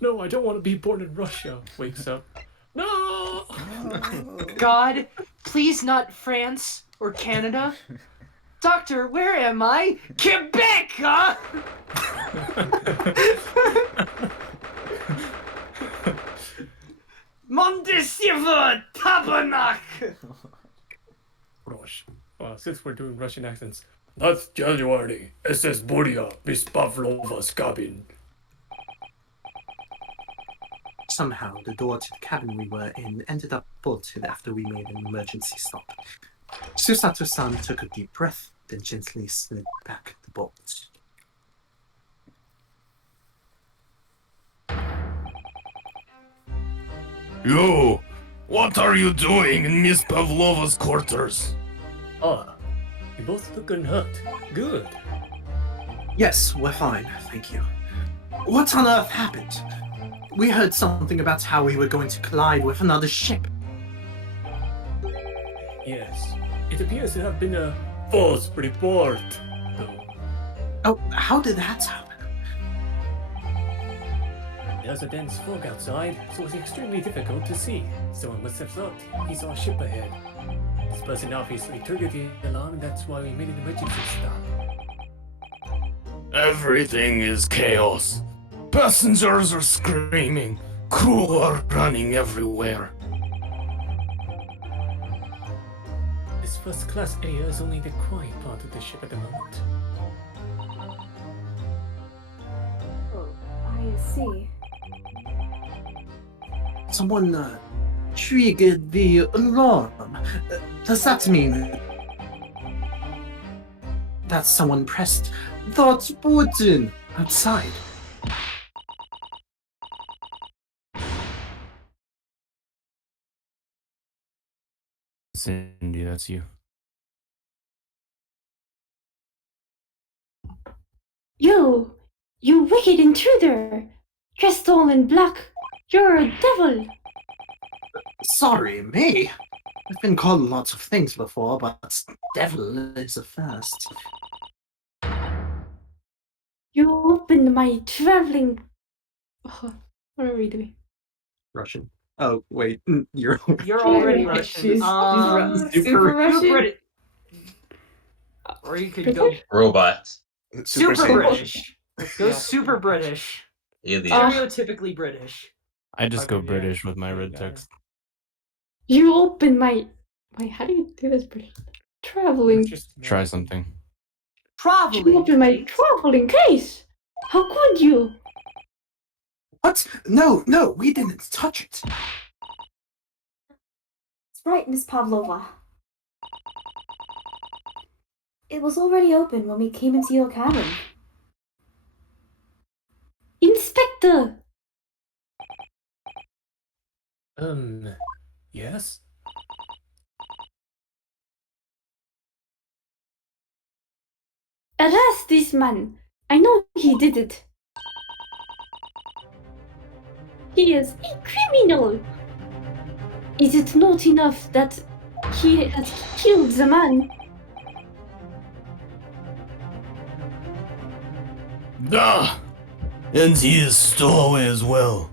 No, I don't want to be born in Russia. Wakes up. No! God, please not France or Canada. Doctor, where am I? Quebec, huh? Mon désir tabernacle! Rush. Since we're doing Russian accents, that's January. SS Boria, Miss Pavlova's cabin. Somehow, the door to the cabin we were in ended up bolted after we made an emergency stop. Susato-san took a deep breath, then gently slid back the bolt. You! What are you doing in Miss Pavlova's quarters? You both look unhurt. Good. Yes, we're fine, thank you. What on earth happened? We heard something about how we were going to collide with another ship. Yes. It appears to have been a false report, though. Oh, how did that happen? There's a dense fog outside, so it's extremely difficult to see. Someone must have thought he saw a ship ahead. This person obviously triggered the alarm, and that's why we made an emergency stop. Everything is chaos. Passengers are screaming. Crew are running everywhere. This first-class area is only the quiet part of the ship at the moment. Oh, I see. Someone triggered the alarm. Does that mean that someone pressed that button outside? Cindy, that's you. You wicked intruder! Dressed all in black, you're a devil! Sorry, me? I've been called lots of things before, but devil is a first. You opened my traveling... Oh, what are we doing? Russian. Oh, wait, you're... You're already Russian. Super Russian? British. Or you could go Robot. super British. Go super British. Alien. Stereotypically British. I just go Okay, yeah. British with my red text. You opened my... Wait, how do you do this? Traveling... Try something. You Traveling. opened my traveling case! How could you? What? No, we didn't touch it. That's right, Miss Pavlova. It was already open when we came into your cabin. Inspector! Yes? Arrest this man! I know he did it. He is a criminal! Is it not enough that he has killed the man? Da! And he is stowaway as well.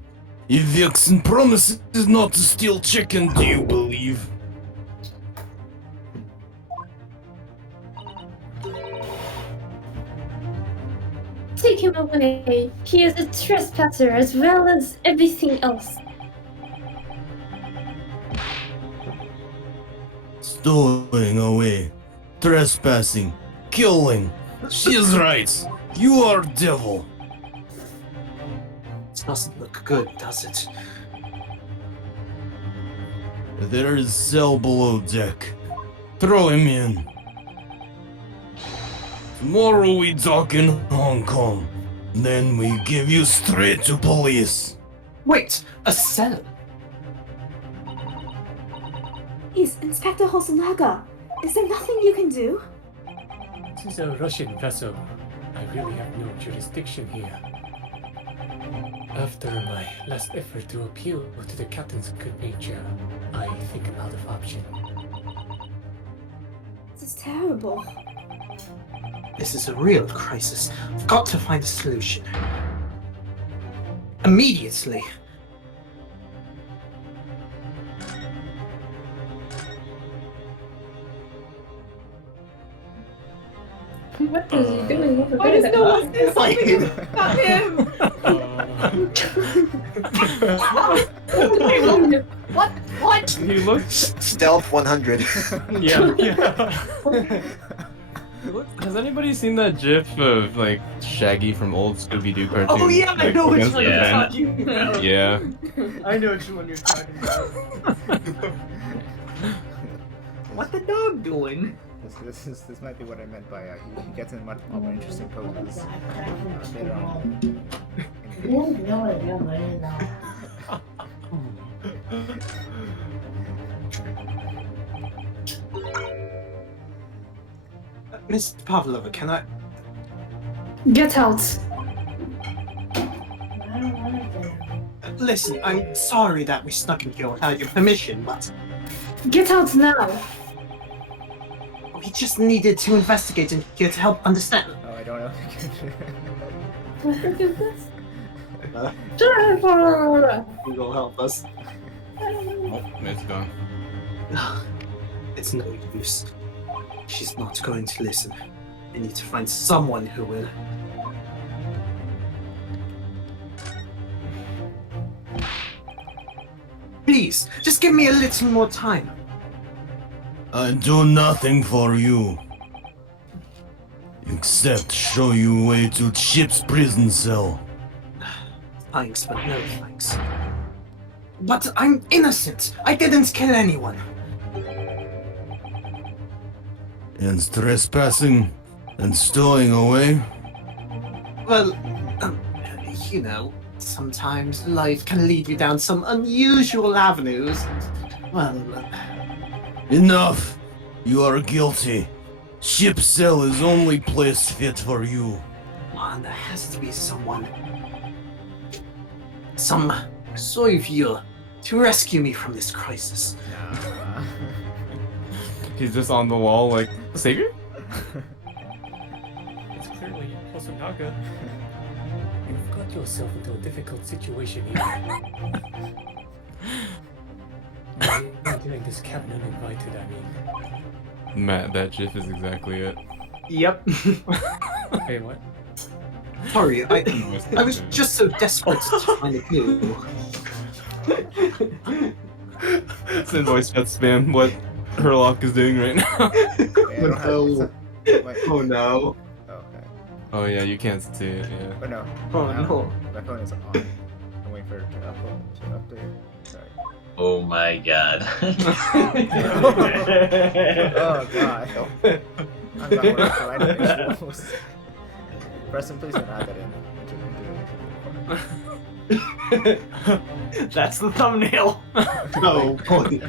If Vixen promises not to steal chicken, do you believe? Take him away. He is a trespasser as well as everything else. Stowing away, trespassing, killing. She is right. You are devil. It doesn't look good, does it? There is cell below deck. Throw him in. Tomorrow we talk in Hong Kong. Then we give you straight to police. Wait, a cell? Please, Inspector Hosonaga, is there nothing you can do? This is a Russian vessel. I really have no jurisdiction here. After my last effort to appeal to the captain's good nature, I think I'm out of option. This is terrible. This is a real crisis. I've got to find a solution. Immediately. What is he doing over Why does there? no one say something about him? What? He looks. Stealth 100. Yeah. Has anybody seen that GIF of like Shaggy from old Scooby-Doo cartoons? Oh yeah, I like, know which against one the you're van? talking about. Yeah. I know which one you're talking about. What the dog doing? This might be what I meant by he gets in much more interesting poses later on. Miss Pavlova, can I? Get out. Listen, I'm sorry that we snuck in here without your permission, but Get out now. we just needed to investigate in here to help understand. Oh, I don't know. What the fuck is this? You will help us. Oh, it's gone. It's no use. She's not going to listen. I need to find someone who will. Please, just give me a little more time. I do nothing for you. Except show you way to Chip's prison cell. Thanks, but no thanks. But I'm innocent. I didn't kill anyone. And trespassing and stowing away? Well, you know, sometimes life can lead you down some unusual avenues. Well, Enough! You are guilty. Ship's cell is only place fit for you. man, there has to be someone. Some savior to rescue me from this crisis. He's just on the wall like, savior? It's clearly Hosonaga. You've got yourself into a difficult situation here. You're doing this cabin uninvited, I mean. Matt, that GIF is exactly it. Yep. Hey, what? Sorry, I was just so desperate to find a clue. It's in voice chat spam what Herlock is doing right now. Oh no. Okay. Oh yeah, you can't see it, yeah. But no. Oh now no. My phone is on. I'm waiting for it to update. Sorry. Oh my god. Oh god. I'm not working for any visuals. Preston, please don't add that in. That's the thumbnail. Oh boy.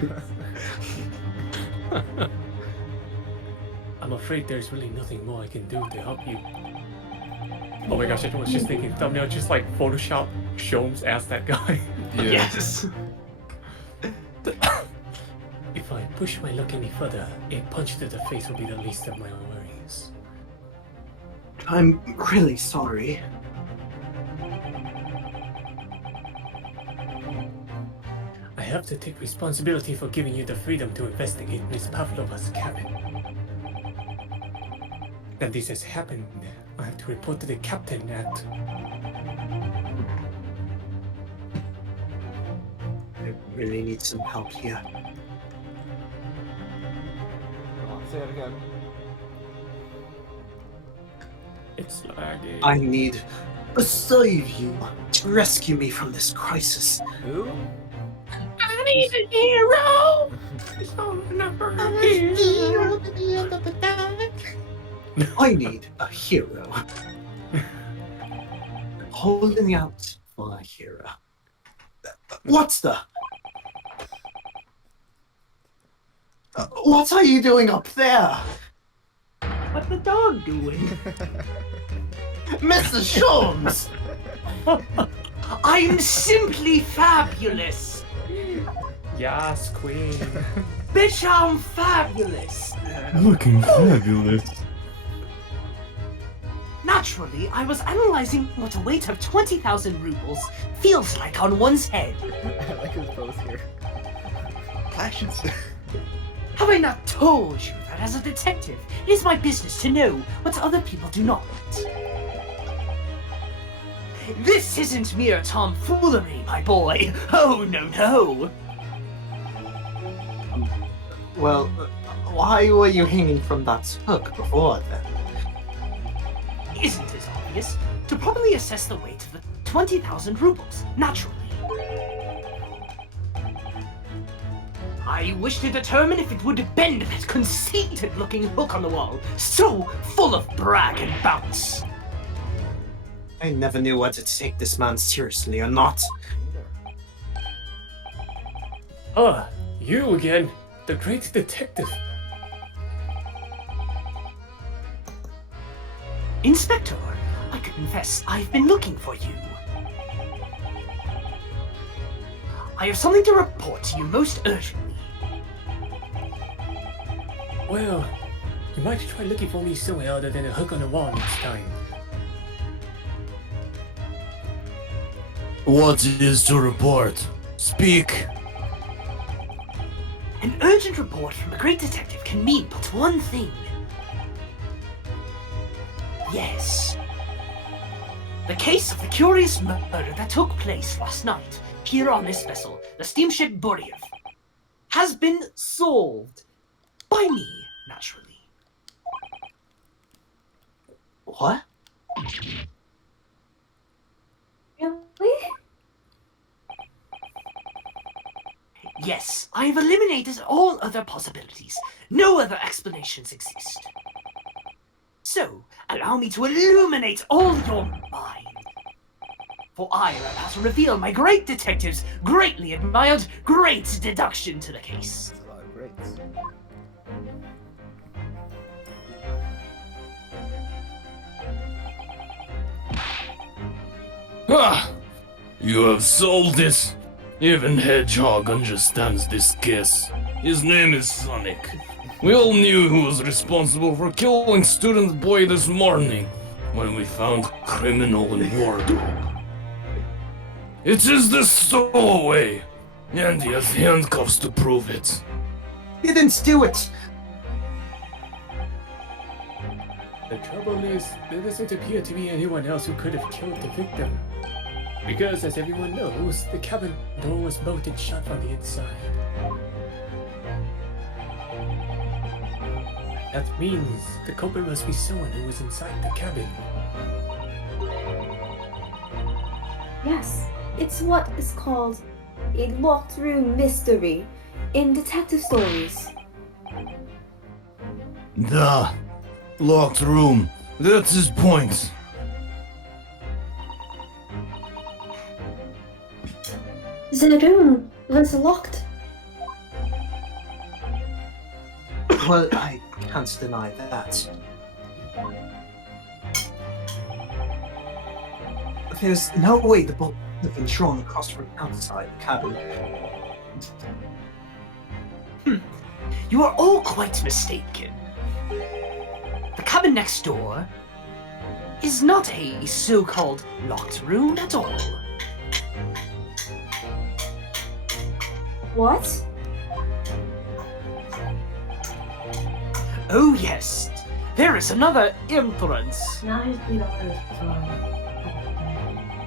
I'm afraid there's really nothing more I can do to help you. Oh my gosh, I was just thinking thumbnail just like Photoshop Sholmes as that guy. Yeah. Yes. If I push my luck any further, a punch to the face will be the least of my worries. I'm really sorry. I have to take responsibility for giving you the freedom to investigate Miss Pavlova's cabin. That this has happened, I have to report to the captain at... I really need some help here. Say it again. It's laggy. I need a savior to rescue me from this crisis. Who? I need a hero! I need a hero. Holding out for a hero. What's the... what are you doing up there? What the dog doing? Mr. Sholmes! I'm simply fabulous. Yes, queen. Bitch, I'm fabulous. Looking fabulous. Now Naturally, I was analyzing what a weight of 20,000 rubles feels like on one's head. I like us both here. Passions. Have I not told you that as a detective, it is my business to know what other people do not? This isn't mere tomfoolery, my boy. Oh, no. Well, why were you hanging from that hook before then? Isn't it obvious? To properly assess the weight of the 20,000 rubles, naturally. I wish to determine if it would bend that conceited-looking hook on the wall, so full of brag and bounce. I never knew whether to take this man seriously or not. Ah, you again, the great detective. Inspector, I confess I've been looking for you. I have something to report to you most urgently. Well, you might try looking for me somewhere other than a hook on the wall next time. What is to report? Speak. An urgent report from a great detective can mean but one thing. Yes. The case of the curious murder that took place last night here on this vessel, the steamship Buryev, has been solved. By me, naturally. What? Really? Yes, I have eliminated all other possibilities. No other explanations exist. So, allow me to illuminate all your mind. For I am about to reveal my great detective's greatly admired great deduction to the case. That's a lot of greats. Ah! You have solved it! Even Hedgehog understands this case. His name is Sonic. We all knew who was responsible for killing student boy this morning when we found criminal in wardrobe. It is the stowaway, and he has handcuffs to prove it. You didn't do it! The trouble is, there doesn't appear to be anyone else who could have killed the victim. Because, as everyone knows, the cabin door was bolted shut from the inside. That means the culprit must be someone who was inside the cabin. Yes, it's what is called a locked room mystery in detective stories. The locked room. That's his point. The room was locked. Well, I can't deny that. There's no way the bolt could have been drawn across from outside the cabin. You are all quite mistaken. The cabin next door is not a so-called locked room at all. What? Oh yes, there is another entrance.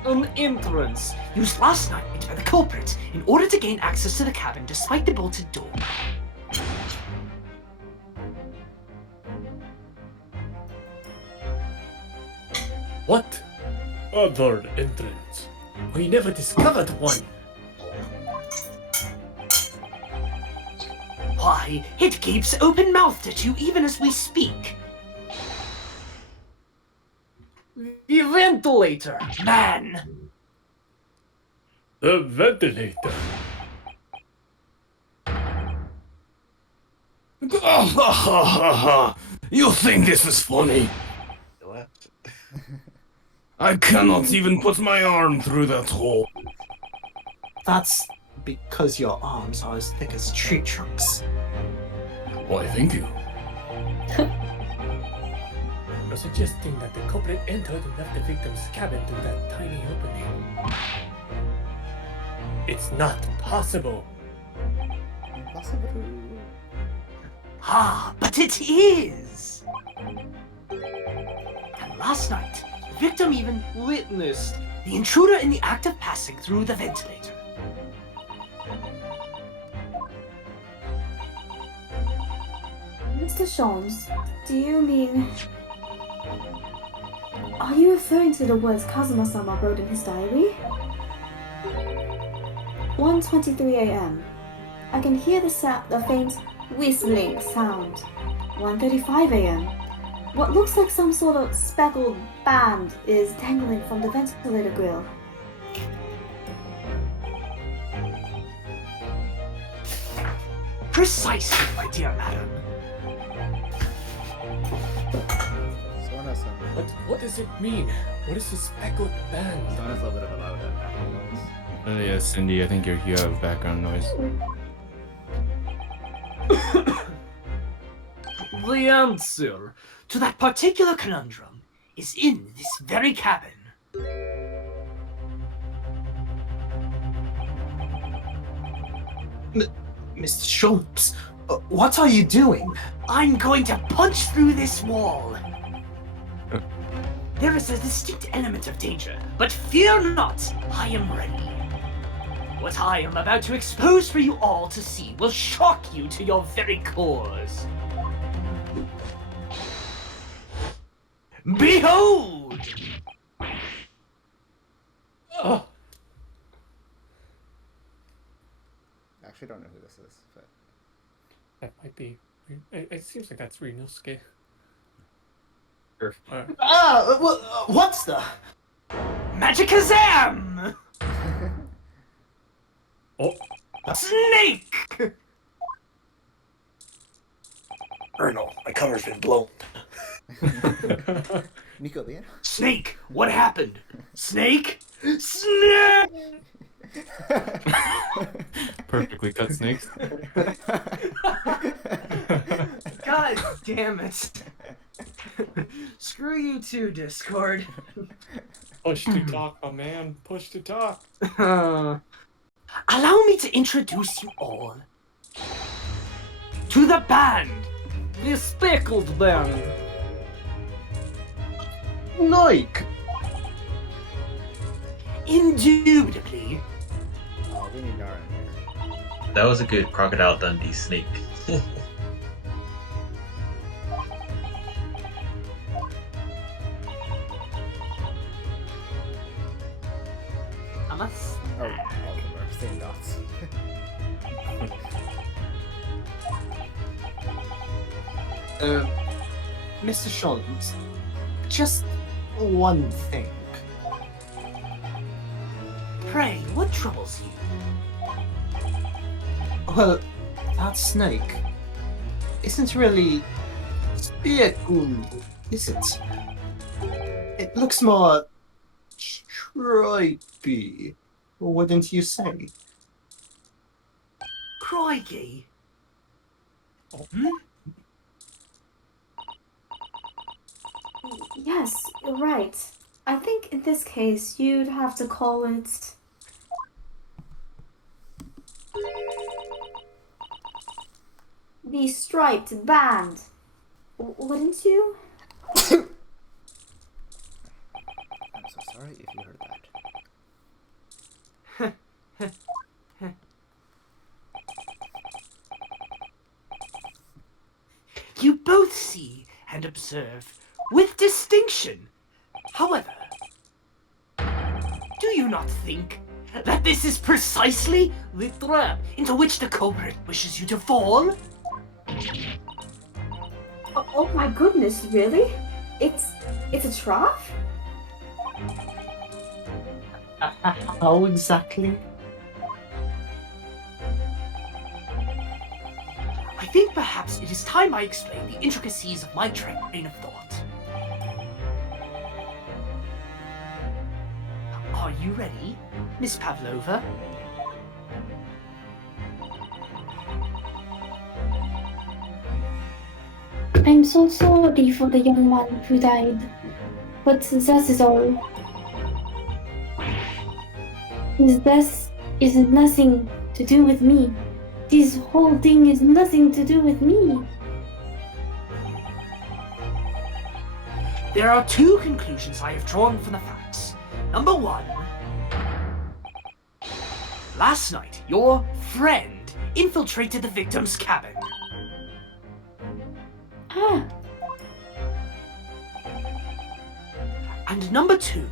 An entrance used last night by the culprit in order to gain access to the cabin despite the bolted door. What other entrance? We never discovered one. Why, it keeps open-mouthed at you even as we speak. The ventilator, man! The ventilator. You think this is funny? What? I cannot even put my arm through that hole. That's because your arms are as thick as tree trunks. Why, thank you. You're suggesting that the culprit entered and left the victim's cabin through that tiny opening. It's not possible. Impossible. Ah, but it is! And last night, the victim even witnessed the intruder in the act of passing through the ventilator. Mr. Sholmes, do you mean... Are you referring to the words Kazuma-sama wrote in his diary? 1:23 a.m. I can hear the faint whistling sound. 1:35 a.m. What looks like some sort of speckled band is dangling from the ventilator grill. Precisely, my dear madam. Sona-san. What does it mean? What is this speckled band? Sona's a little bit of a loud background noise. Oh yeah, Cindy, I think you have background noise. The answer to that particular conundrum is in this very cabin. Mr. Sholmes, what are you doing? I'm going to punch through this wall. There is a distinct element of danger, but fear not, I am ready. What I am about to expose for you all to see will shock you to your very cores. Behold! Oh, I actually don't know who this is, but that might be. It seems like that's Ryunosuke. Sure. What's the... Magikazam! Oh, Snake! Ernal, my cover's been blown. Nico Leon? Snake, what happened? Snake? Snake! Perfectly cut snakes. God damn it. Screw you too, Discord. push to talk, my man. Push to talk. Allow me to introduce you all to the band. The Speckled Band. Nike! Indubitably. Oh, we need Nara in here. That was a good Crocodile Dundee snake. I must. Oh, all of them are same dots. Mr. Sholmes, just one thing. Pray, what troubles you? Well, that snake isn't really speckled, is it? It looks more stripy, wouldn't you say? Crikey. Hmm? Yes, you're right. I think in this case you'd have to call it... the striped band. Wouldn't you? I'm so sorry if you heard that. You both see and observe with distinction. However, do you not think that this is precisely the trap into which the culprit wishes you to fall? Oh my goodness, really? It's a trap? How exactly? I think perhaps it is time I explain the intricacies of my train of thought. Are you ready, Miss Pavlova? I'm so sorry for the young man who died. But that is all. His death is nothing to do with me. This whole thing is nothing to do with me. There are two conclusions I have drawn from the facts. Number one, last night your friend infiltrated the victim's cabin. Ah, And number two,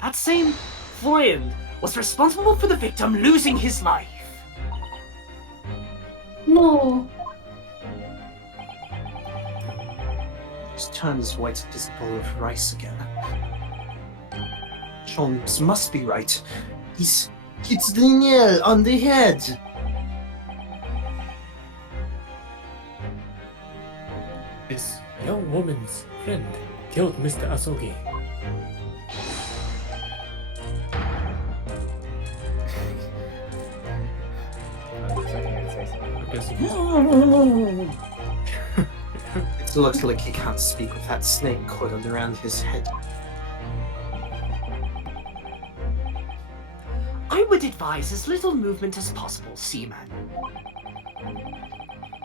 that same friend was responsible for the victim losing his life. no. He's turned his white into a bowl of rice again. Jones must be right. He's hit the nail on the head. This young woman's friend killed Mr. Asogi. I was expecting you to say something. I guess he It looks like he can't speak with that snake coiled around his head. I would advise as little movement as possible, Seaman.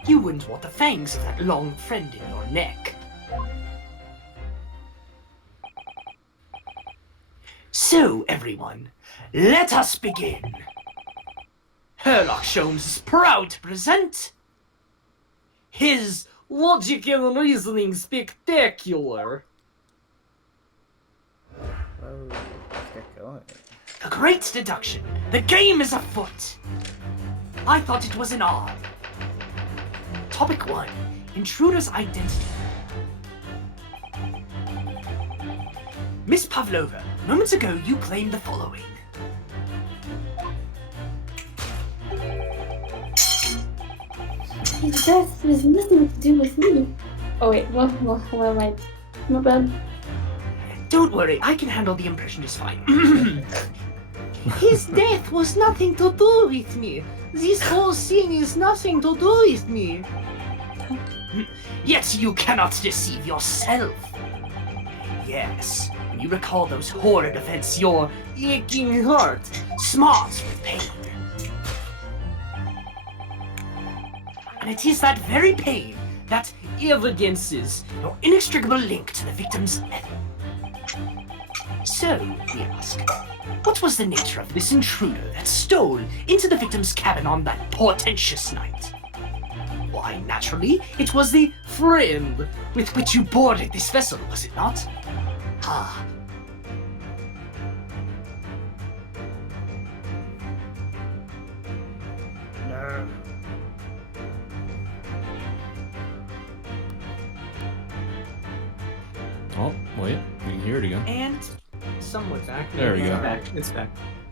You wouldn't want the fangs of that long friend in your neck. So, everyone, let us begin. Herlock Sholmes is proud to present his Logic and Reasoning Spectacular. Well, let's get going. The Great Deduction. The game is afoot. I thought it was an eye. Topic 1. Intruder's identity. Miss Pavlova, moments ago you claimed the following. His death has nothing to do with me. Oh wait, well, right. My bad. Don't worry, I can handle the impression just fine. His death was nothing to do with me. This whole thing is nothing to do with me. Yet you cannot deceive yourself. Yes, when you recall those horrid events, your aching heart smarts with pain. And it is that very pain that evidences your inextricable link to the victim's death. So, we ask, what was the nature of this intruder that stole into the victim's cabin on that portentous night? Why, naturally, it was the friend with which you boarded this vessel, was it not? Ah. No. Oh, wait, we can hear it again. And somewhat back. There we go. It's back.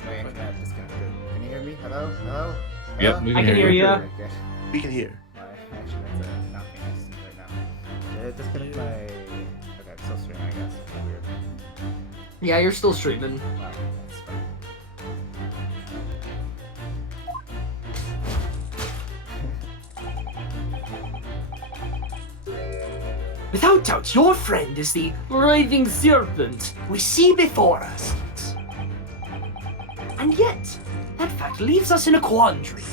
Wait, that disconnected. Can you hear me? Hello? Hello? Yep, Hello? we I can can hear you. ya. Okay, good. We can hear. Actually, that's not being nice to me right now. Did it disconnect my... Okay, I'm still streaming, I guess. Weird. Yeah, you're still streaming. Wow, that's fine. Without doubt, your friend is the writhing serpent we see before us. And yet, that fact leaves us in a quandary.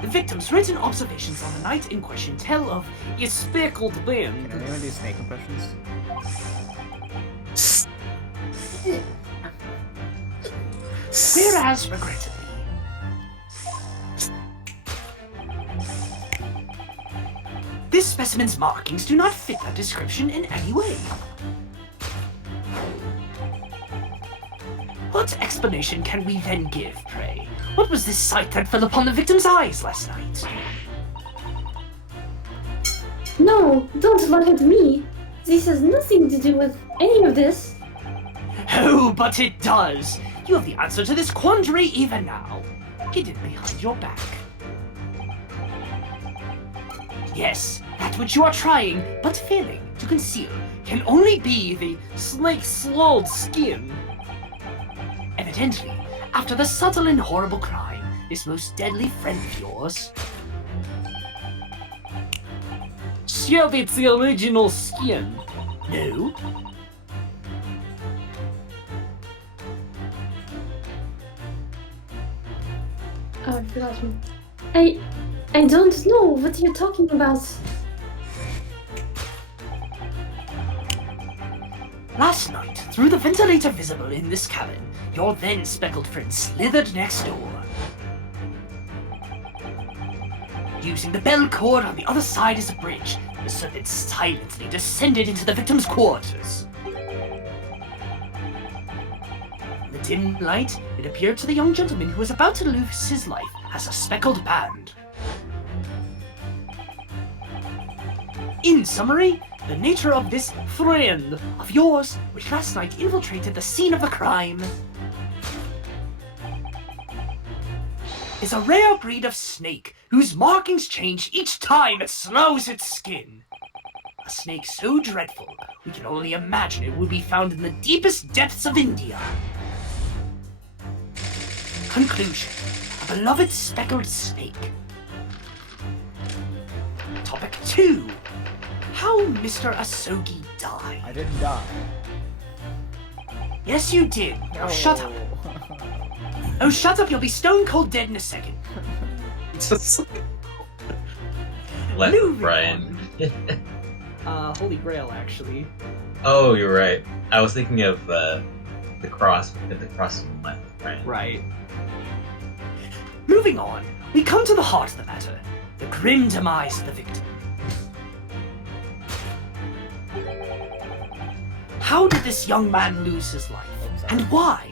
The victim's written observations on the night in question tell of a speckled band. Can anyone do snake impressions? Whereas, regrettably, this specimen's markings do not fit that description in any way. What explanation can we then give, pray? What was this sight that fell upon the victim's eyes last night? No, don't look at me. This has nothing to do with any of this. Oh, but it does! You have the answer to this quandary even now. Hidden behind your back. Yes, that which you are trying, but failing, to conceal can only be the snake-slowed skin. Evidently, after the subtle and horrible crime, this most deadly friend of yours? Sure, it's the original skin. No? Oh, I forgot me. I don't know what you're talking about. Last night, through the ventilator visible in this cabin, your then speckled friend slithered next door. Using the bell cord on the other side as a bridge, the serpent silently descended into the victim's quarters. In the dim light, it appeared to the young gentleman who was about to lose his life as a speckled band. In summary, the nature of this friend of yours, which last night infiltrated the scene of the crime, is a rare breed of snake whose markings change each time it slows its skin. A snake so dreadful, we can only imagine it will be found in the deepest depths of India. Conclusion: a beloved speckled snake. Topic 2. How Mr. Asogi died. I didn't die. Yes, you did. Now shut up. No. Oh, shut up, you'll be stone cold dead in a second. Left Moving Brian. Holy Grail, actually. Oh, you're right. I was thinking of the cross with the cross on the left, Brian. Right. Moving on, we come to the heart of the matter. The grim demise of the victim. How did this young man lose his life? And why?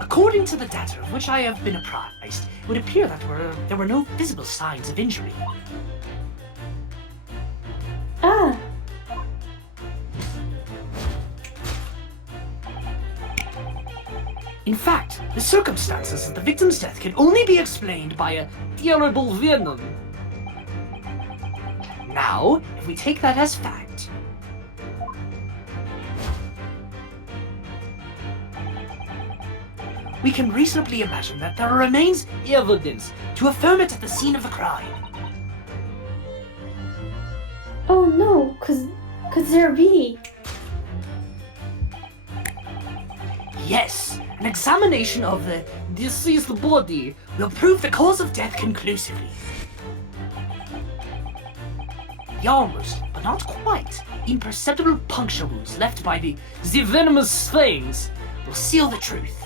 According to the data of which I have been apprised, it would appear that there were no visible signs of injury. Ah, In fact, the circumstances of the victim's death can only be explained by a terrible venom. Now, if we take that as fact, we can reasonably imagine that there remains evidence to affirm it at the scene of the crime. oh no, could there be? Yes, an examination of the deceased body will prove the cause of death conclusively. The almost, but not quite, imperceptible puncture wounds left by the venomous fangs will seal the truth.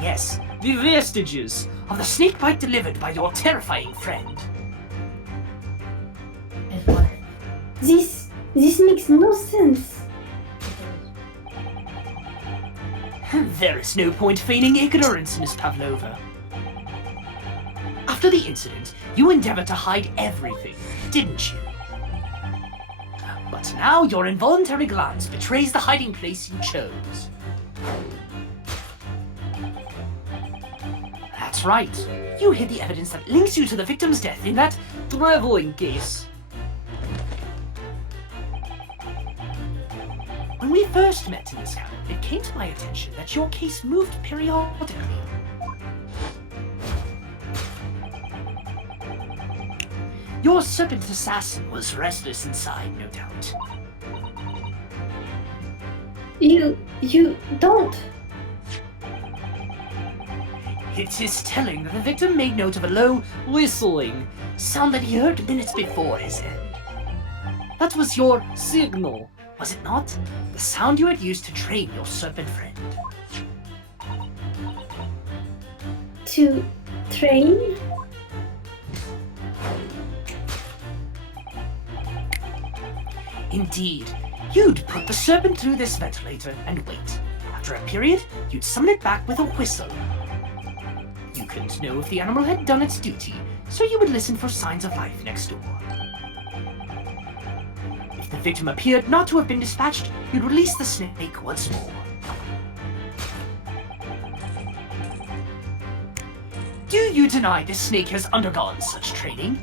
Yes, the vestiges of the snake bite delivered by your terrifying friend. This makes no sense. There is no point feigning ignorance, Miss Pavlova. After the incident, you endeavored to hide everything, didn't you? But now your involuntary glance betrays the hiding place you chose. That's right. You hid the evidence that links you to the victim's death in that traveling case. When we first met in this cabin, it came to my attention that your case moved periodically. Your serpent assassin was restless inside, no doubt. You don't. It is telling that the victim made note of a low, whistling sound that he heard minutes before his end. That was your signal, was it not? The sound you had used to train your serpent friend. To train? Indeed, you'd put the serpent through this ventilator and wait. After a period, you'd summon it back with a whistle. You couldn't know if the animal had done its duty, so you would listen for signs of life next door. If the victim appeared not to have been dispatched, you'd release the snake once more. Do you deny this snake has undergone such training?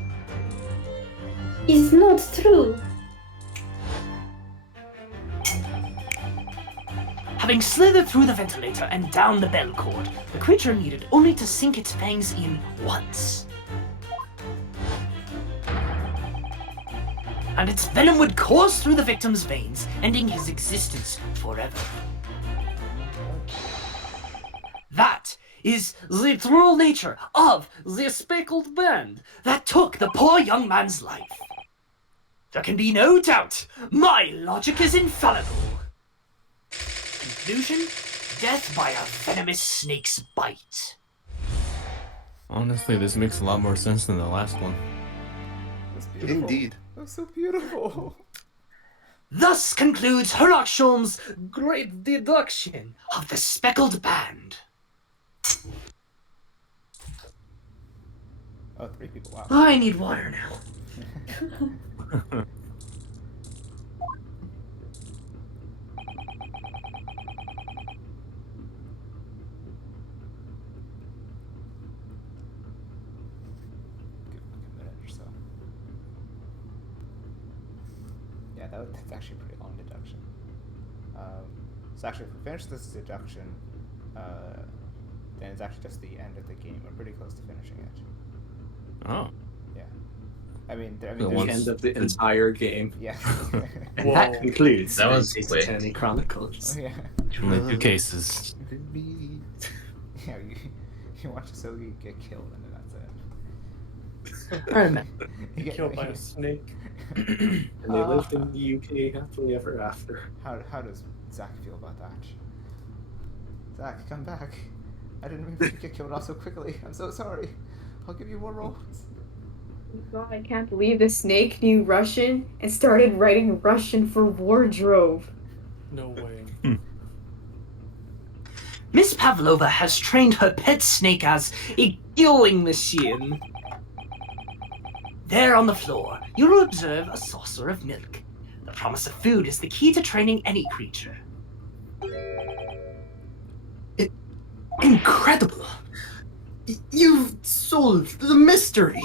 It's not true. Having slithered through the ventilator and down the bell cord, the creature needed only to sink its fangs in once. And its venom would course through the victim's veins, ending his existence forever. That is the true nature of the speckled band that took the poor young man's life. There can be no doubt, my logic is infallible. Conclusion, death by a venomous snake's bite. Honestly, this makes a lot more sense than the last one. That's beautiful. Indeed. That's so beautiful. Thus concludes Herlock Sholm's great deduction of the speckled band. Oh, 3 people. Wow. I need water now. Give it like a minute or so. Yeah, that's actually a pretty long deduction. So actually, if we finish this deduction, then it's actually just the end of the game. We're pretty close to finishing it. Oh. Yeah. I mean, The The once- end of the entire game. yeah. And that concludes That was Taste quick. Eternity Chronicles. Yeah. Only 2 cases. Yeah, you watch a Sogi get killed, and then that's it. I remember. You get Killed by a snake. And they lived in the UK happily ever after. How does Zach feel about that? Zach, come back. I didn't mean for you to get killed off so quickly. I'm so sorry. I'll give you more rolls. God, I can't believe the snake knew Russian and started writing Russian for wardrobe. No way. Miss Pavlova has trained her pet snake as a killing machine. There on the floor, you will observe a saucer of milk. The promise of food is the key to training any creature. Incredible! You've solved the mystery!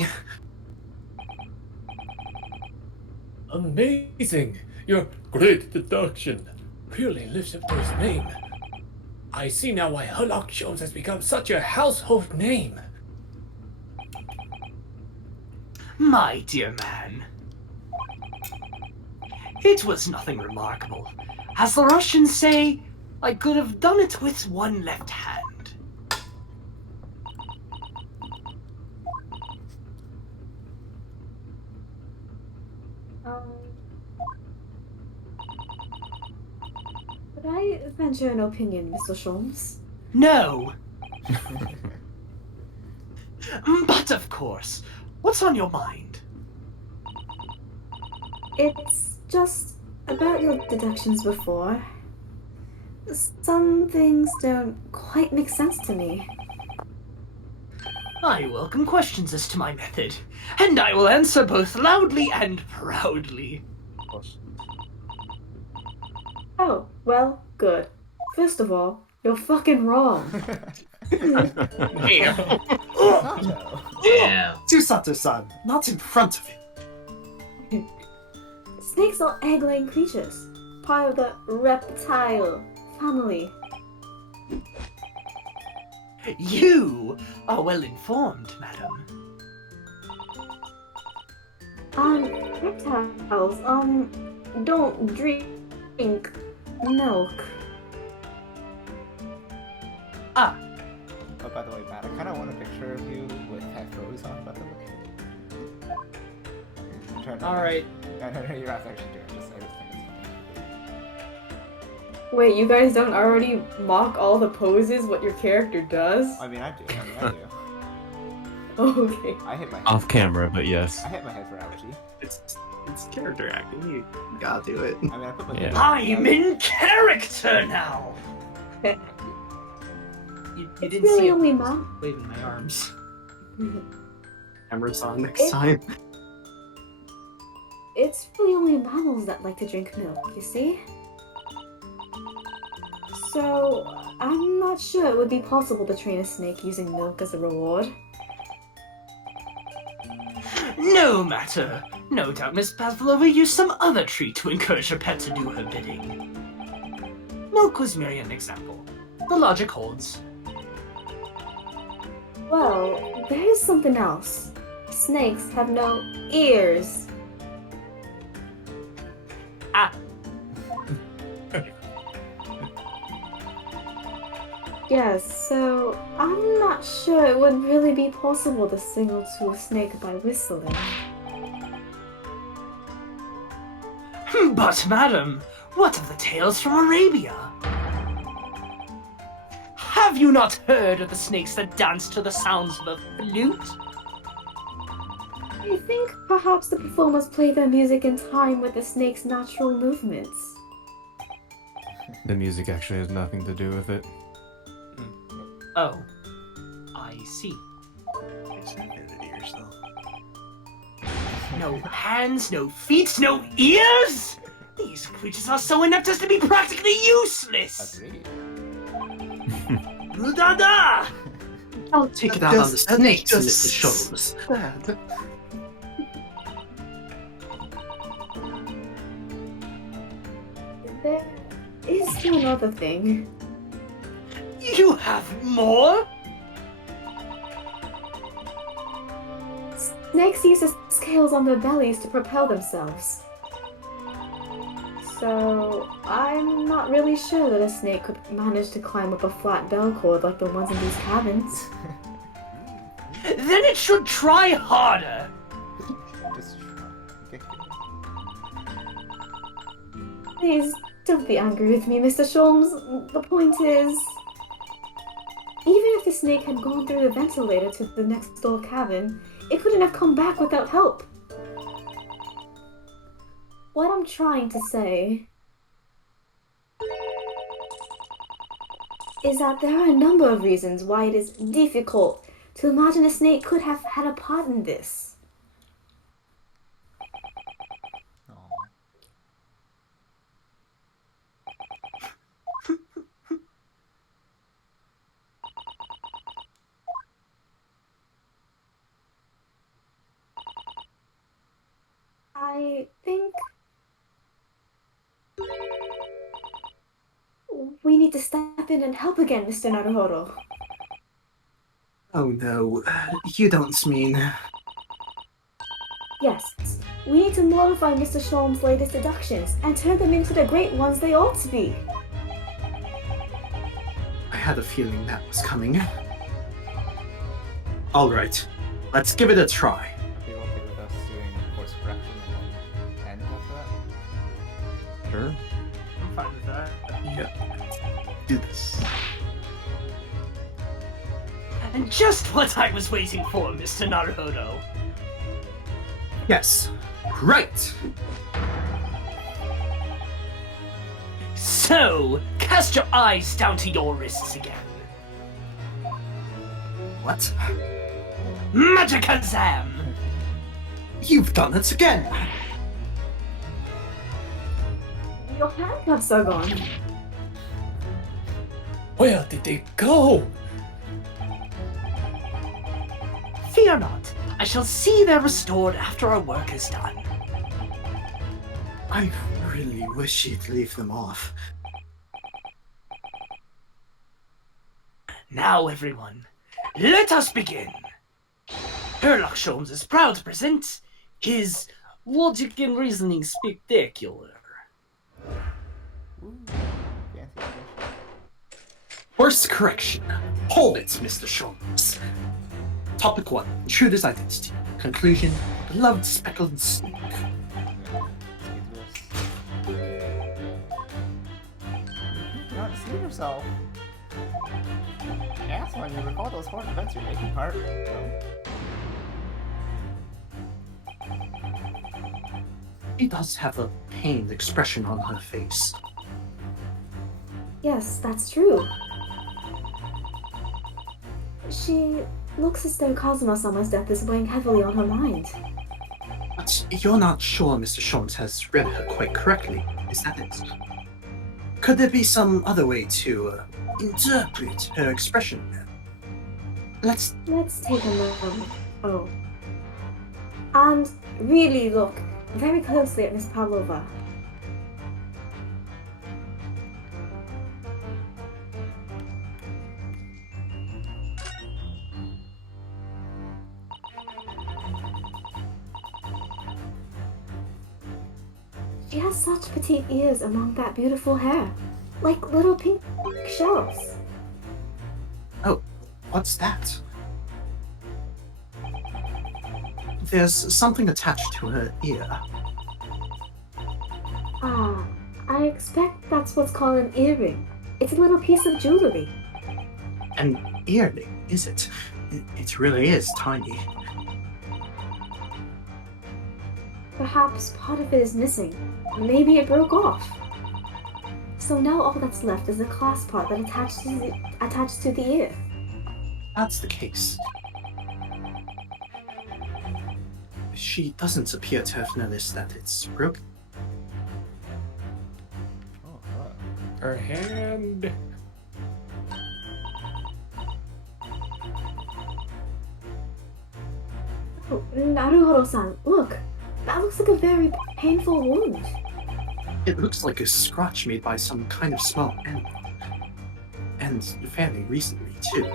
Amazing! Your great deduction really lifts up to his name. I see now why Herlock Sholmes has become such a household name. My dear man. It was nothing remarkable. As the Russians say, I could have done it with one left hand. Could I venture an opinion, Mr. Sholmes? No. But of course, what's on your mind? It's just about your deductions before. Some things don't quite make sense to me. I welcome questions as to my method, and I will answer both loudly and proudly. Oh, well, good. First of all, you're fucking wrong. Here. Sato. Damn. Susato-san, not in front of him. Snakes are egg-laying creatures, part of the reptile family. You are well informed, madam. Reptiles, don't drink milk. Ah, Oh, by the way, Matt, I kind of want a picture of you with headphones on, by the way. I'm trying to- alright. No, you don't have to actually do it. I just think it's funny. Wait, you guys don't already mock all the poses what your character does? I mean, I do. Oh, okay. I hit my head. Off camera, but yes. I hit my head for allergy. It's character acting. You gotta do it. I mean, I put my Yeah. I'm in character now! You It's didn't really see only it ma- waving my arms. Camera's on next time. It's really only mammals that like to drink milk, you see? So, I'm not sure it would be possible to train a snake using milk as a reward. No matter. No doubt Miss Pavlova used some other treat to encourage her pet to do her bidding. no Kuzmiri an example. The logic holds. Well, there is something else. Snakes have no ears. Ah, Yes, so I'm not sure it would really be possible to signal to a snake by whistling. but madam, what of the tales from Arabia? Have you not heard of the snakes that dance to the sounds of a flute? I think perhaps the performers play their music in time with the snake's natural movements. The music actually has nothing to do with it. Oh, I see. It's not good at ears, though. No hands, no feet, no ears? These creatures are so inept as to be practically useless! Agreed. Rudada! I'll take it out on the snakes, Mr. Sholmes. There is one other thing. You have more? Snakes use the scales on their bellies to propel themselves. So, I'm not really sure that a snake could manage to climb up a flat bell cord like the ones in these cabins. Then it should try harder! Just try. Please, don't be angry with me, Mr. Sholmes. The point is... even if the snake had gone through the ventilator to the next door cabin, it couldn't have come back without help. What I'm trying to say is that there are a number of reasons why it is difficult to imagine a snake could have had a part in this. Aw. I think we need to step in and help again, Mr. Naruhodo. Oh no, you don't mean... Yes, we need to modify Mr. Sholmes' latest deductions and turn them into the great ones they ought to be. I had a feeling that was coming. Alright, let's give it a try. Are people okay with us doing course correction and then end after that? Sure. I'm fine with that. Do this. And just what I was waiting for, Mr. Naruhodo. Yes, right! So, cast your eyes down to your wrists again. What? Magicazam! You've done it again! Your handcuffs are gone. Where did they go? Fear not, I shall see they're restored after our work is done. I really wish you'd leave them off. Now, everyone, let us begin. Sherlock Sholmes is proud to present his Logic and Reasoning Spectacular. Ooh, fancy. Course correction. Hold it, Mr. Sholmes. Topic 1. Intruder's identity. Conclusion. Beloved speckled snake. Not deceive yourself. Yes, when you recall those four events you're taking part in. She does have a pained expression on her face. Yes, that's true. She looks as though Kazuma-sama's death is weighing heavily on her mind. But you're not sure Mr. Sholmes has read her quite correctly, is that it? Could there be some other way to interpret her expression? Let's Let's take a moment. Oh. And really look very closely at Miss Pavlova. She has such petite ears among that beautiful hair, like little pink shells. Oh, what's that? There's something attached to her ear. Ah, I expect that's what's called an earring. It's a little piece of jewelry. An earring, is it? It really is tiny. Perhaps part of it is missing. Maybe it broke off. So now all that's left is the clasp part that attached to the ear. That's the case. She doesn't appear to have noticed that it's broken. Oh, hello. Her hand. Oh, Naruhodo-san, look! That looks like a very painful wound. It looks like a scratch made by some kind of small animal. And fairly recently, too.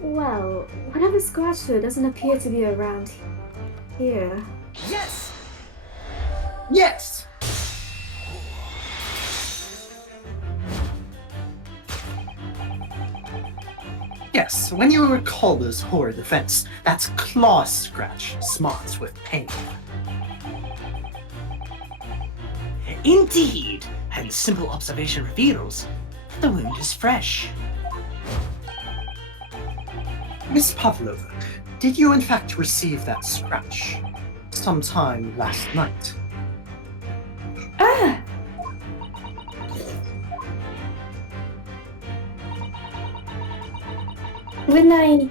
Well, whatever scratched her doesn't appear to be around here. Yes! Yes! Yes, when you recall those horrid events, that's claw scratch smarts with pain. Indeed, and simple observation reveals the wound is fresh. Miss Pavlova, did you in fact receive that scratch sometime last night? Ah! When I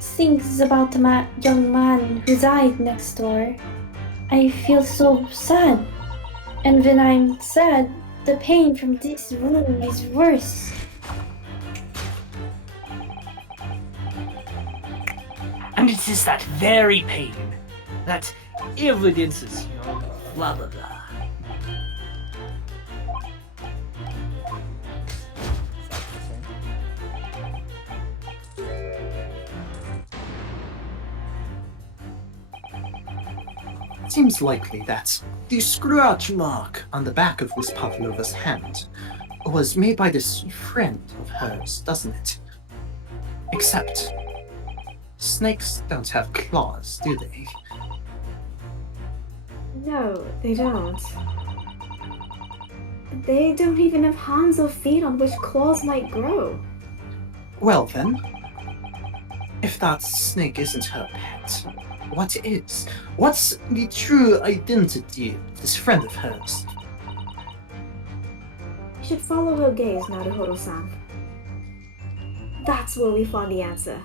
think about the young man who died next door, I feel so sad. And when I'm sad, the pain from this wound is worse. And it is that very pain that evidences your blah blah blah. Seems likely that the scratch mark on the back of Miss Pavlova's hand was made by this friend of hers, doesn't it? Except, snakes don't have claws, do they? No, they don't. They don't even have hands or feet on which claws might grow. Well then, if that snake isn't her pet, what is? What's the true identity of this friend of hers? You should follow her gaze, Naruhodo-san. That's where we find the answer.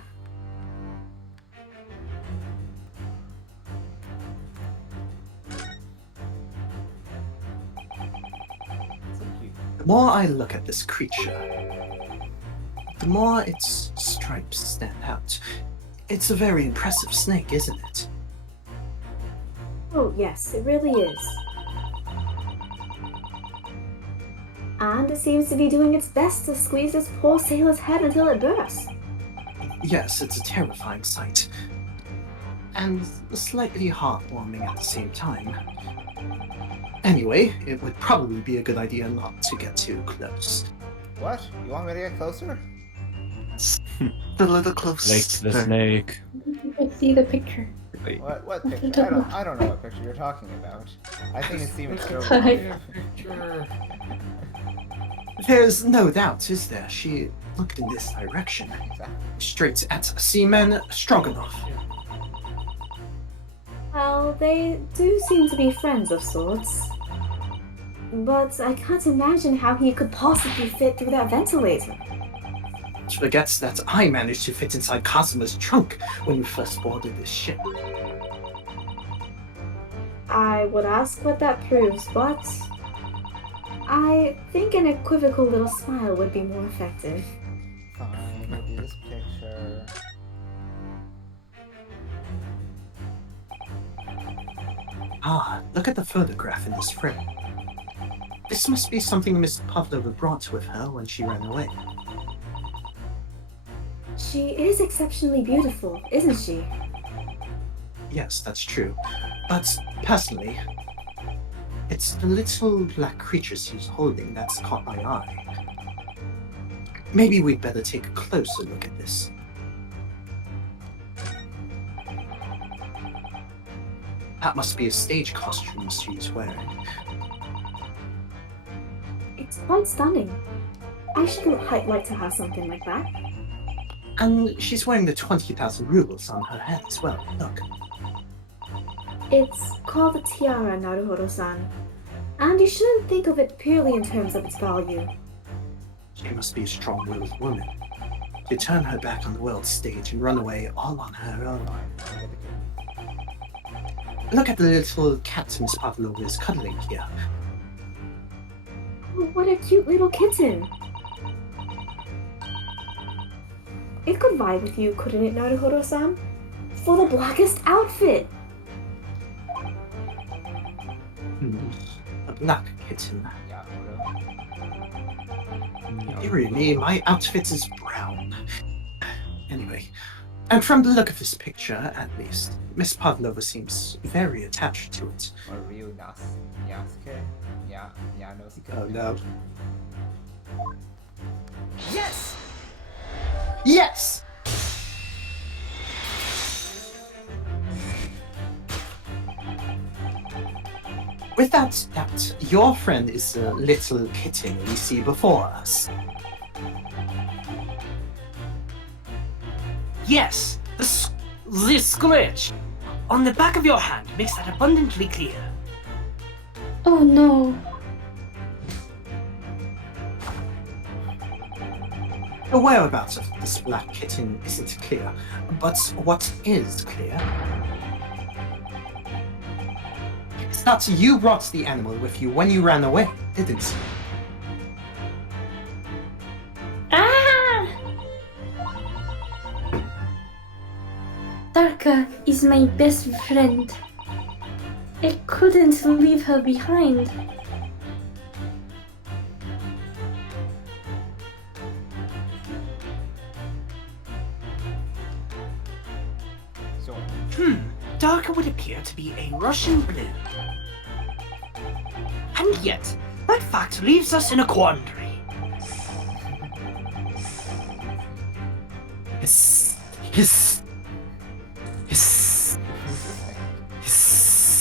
So cute. The more I look at this creature, the more its stripes stand out. It's a very impressive snake, isn't it? Oh, yes, it really is. And it seems to be doing its best to squeeze this poor sailor's head until it bursts. Yes, it's a terrifying sight. And slightly heartwarming at the same time. Anyway, it would probably be a good idea not to get too close. What? You want me to get closer? A little close. Like the snake. I see the picture. Wait. What picture? I don't know what picture you're talking about. I think it's even so. Hi. There's no doubt, is there? She looked in this direction. Straight at Seaman Stroganoff. Well, they do seem to be friends of sorts. But I can't imagine how he could possibly fit through that ventilator. She forgets that I managed to fit inside Kazuma's trunk when we first boarded this ship. I would ask what that proves, but I think an equivocal little smile would be more effective. Fine, we'll do this picture. Ah, look at the photograph in this frame. This must be something Miss Pavlova brought with her when she ran away. She is exceptionally beautiful, isn't she? Yes, that's true. But personally, it's the little black creature she's holding that's caught my eye. Maybe we'd better take a closer look at this. That must be a stage costume she's wearing. It's quite stunning. I should like to have something like that. And she's wearing the 20,000 rubles on her head as well. Look. It's called a tiara, Naruhodo-san. And you shouldn't think of it purely in terms of its value. She must be a strong-willed woman. To turn her back on the world stage and run away all on her own. Look at the little cat Miss Pavlova is cuddling here. Oh, what a cute little kitten! It could vie with you, couldn't it, Naruhodo-san? For the blackest outfit! A black kitten. Yeah, Really, my outfit is brown. Anyway, and from the look of this picture, at least, Miss Pavlova seems very attached to it. Or Ryu Yasuke? Yanosuke? Oh no. Yes! Yes! Without doubt, your friend is the little kitten we see before us. Yes, the scratch on the back of your hand makes that abundantly clear. Oh no. The whereabouts of this black kitten isn't clear, but what is clear is that you brought the animal with you when you ran away, didn't you? Ah! Tarka is my best friend. I couldn't leave her behind. So, Darker would appear to be a Russian blue. And yet, that fact leaves us in a quandary. Hiss. Hiss. Hiss. Hiss.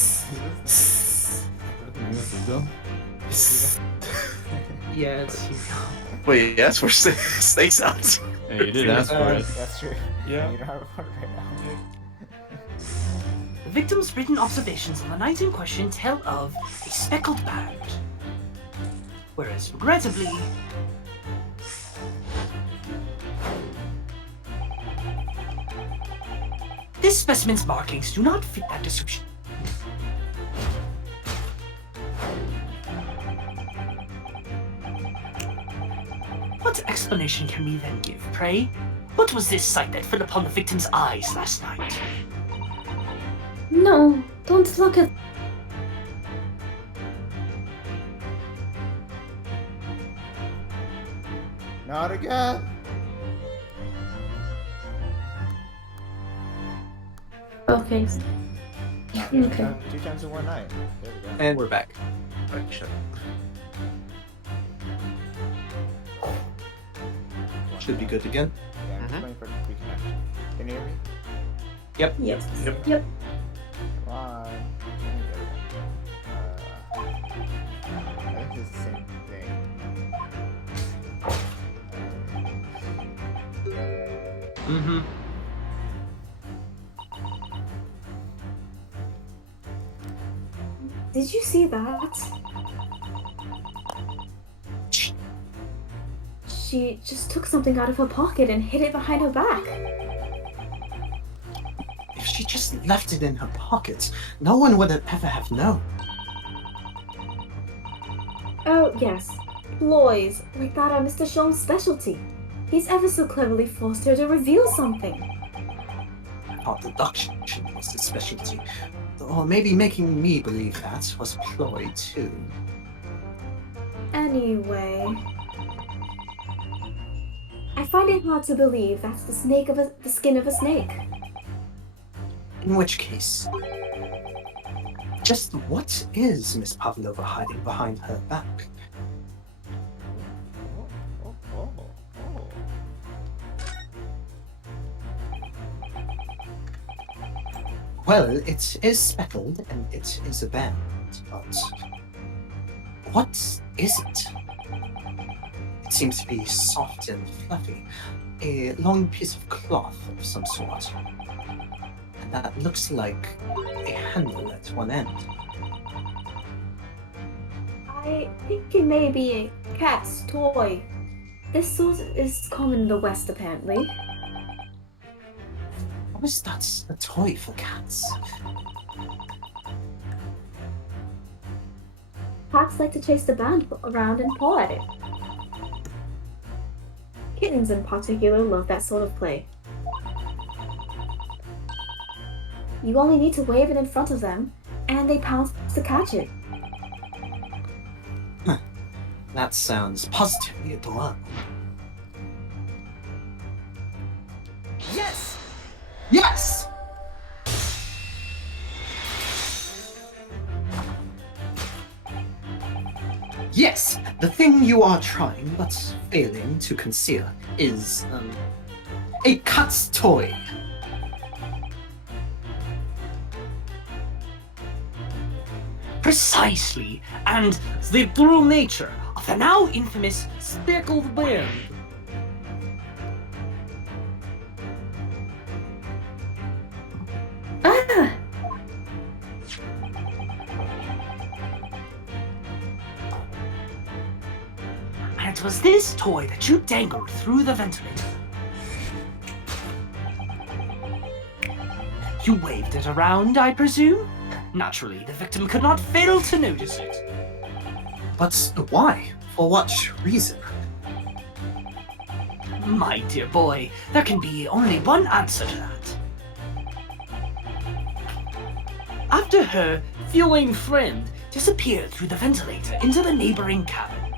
Yes. Wait, that's where snake sounds. Yeah, you did ask for it. that's true. Yeah. You don't have a part right now. The victim's written observations on the night in question tell of a speckled band. Whereas, regrettably, this specimen's markings do not fit that description. What explanation can we then give, pray? What was this sight that fell upon the victim's eyes last night? No, don't look at. Not again! Okay. Okay. 2 times in one night. There we go. And we're back. Right, shut up. Should be good again. Yeah, I'm just waiting for it to reconnect. Can you hear me? Yep. Yep. Yep. Yep. Come on. I think it's the same thing. Mm-hmm. Did you see that? She just took something out of her pocket and hid it behind her back. If she just left it in her pocket, no one would ever have known. Oh, yes. Ploys, like that are Mr. Shom's specialty. He's ever so cleverly forced her to reveal something. I thought deduction was his specialty. Or maybe making me believe that was a ploy too. Anyway, I find it hard to believe that's the skin of a snake. In which case, Just what is Miss Pavlova hiding behind her back? Well, it is speckled and it is a band, but what is it? It seems to be soft and fluffy, a long piece of cloth of some sort. And that looks like a handle at one end. I think it may be a cat's toy. This sort is common in the West, apparently. How is that a toy for cats? Cats like to chase the band around and paw at it. Kittens in particular love that sort of play. You only need to wave it in front of them, and they pounce to catch it. That sounds positively adorable. Yes! Yes! Yes, the thing you are trying but failing to conceal is, a cat's toy. Precisely, and the true nature of the now infamous speckled band. Ah! And it was this toy that you dangled through the ventilator. You waved it around, I presume? Naturally, the victim could not fail to notice it. But why? For what reason? My dear boy, there can be only one answer to that. After her feline friend disappeared through the ventilator into the neighboring cabin,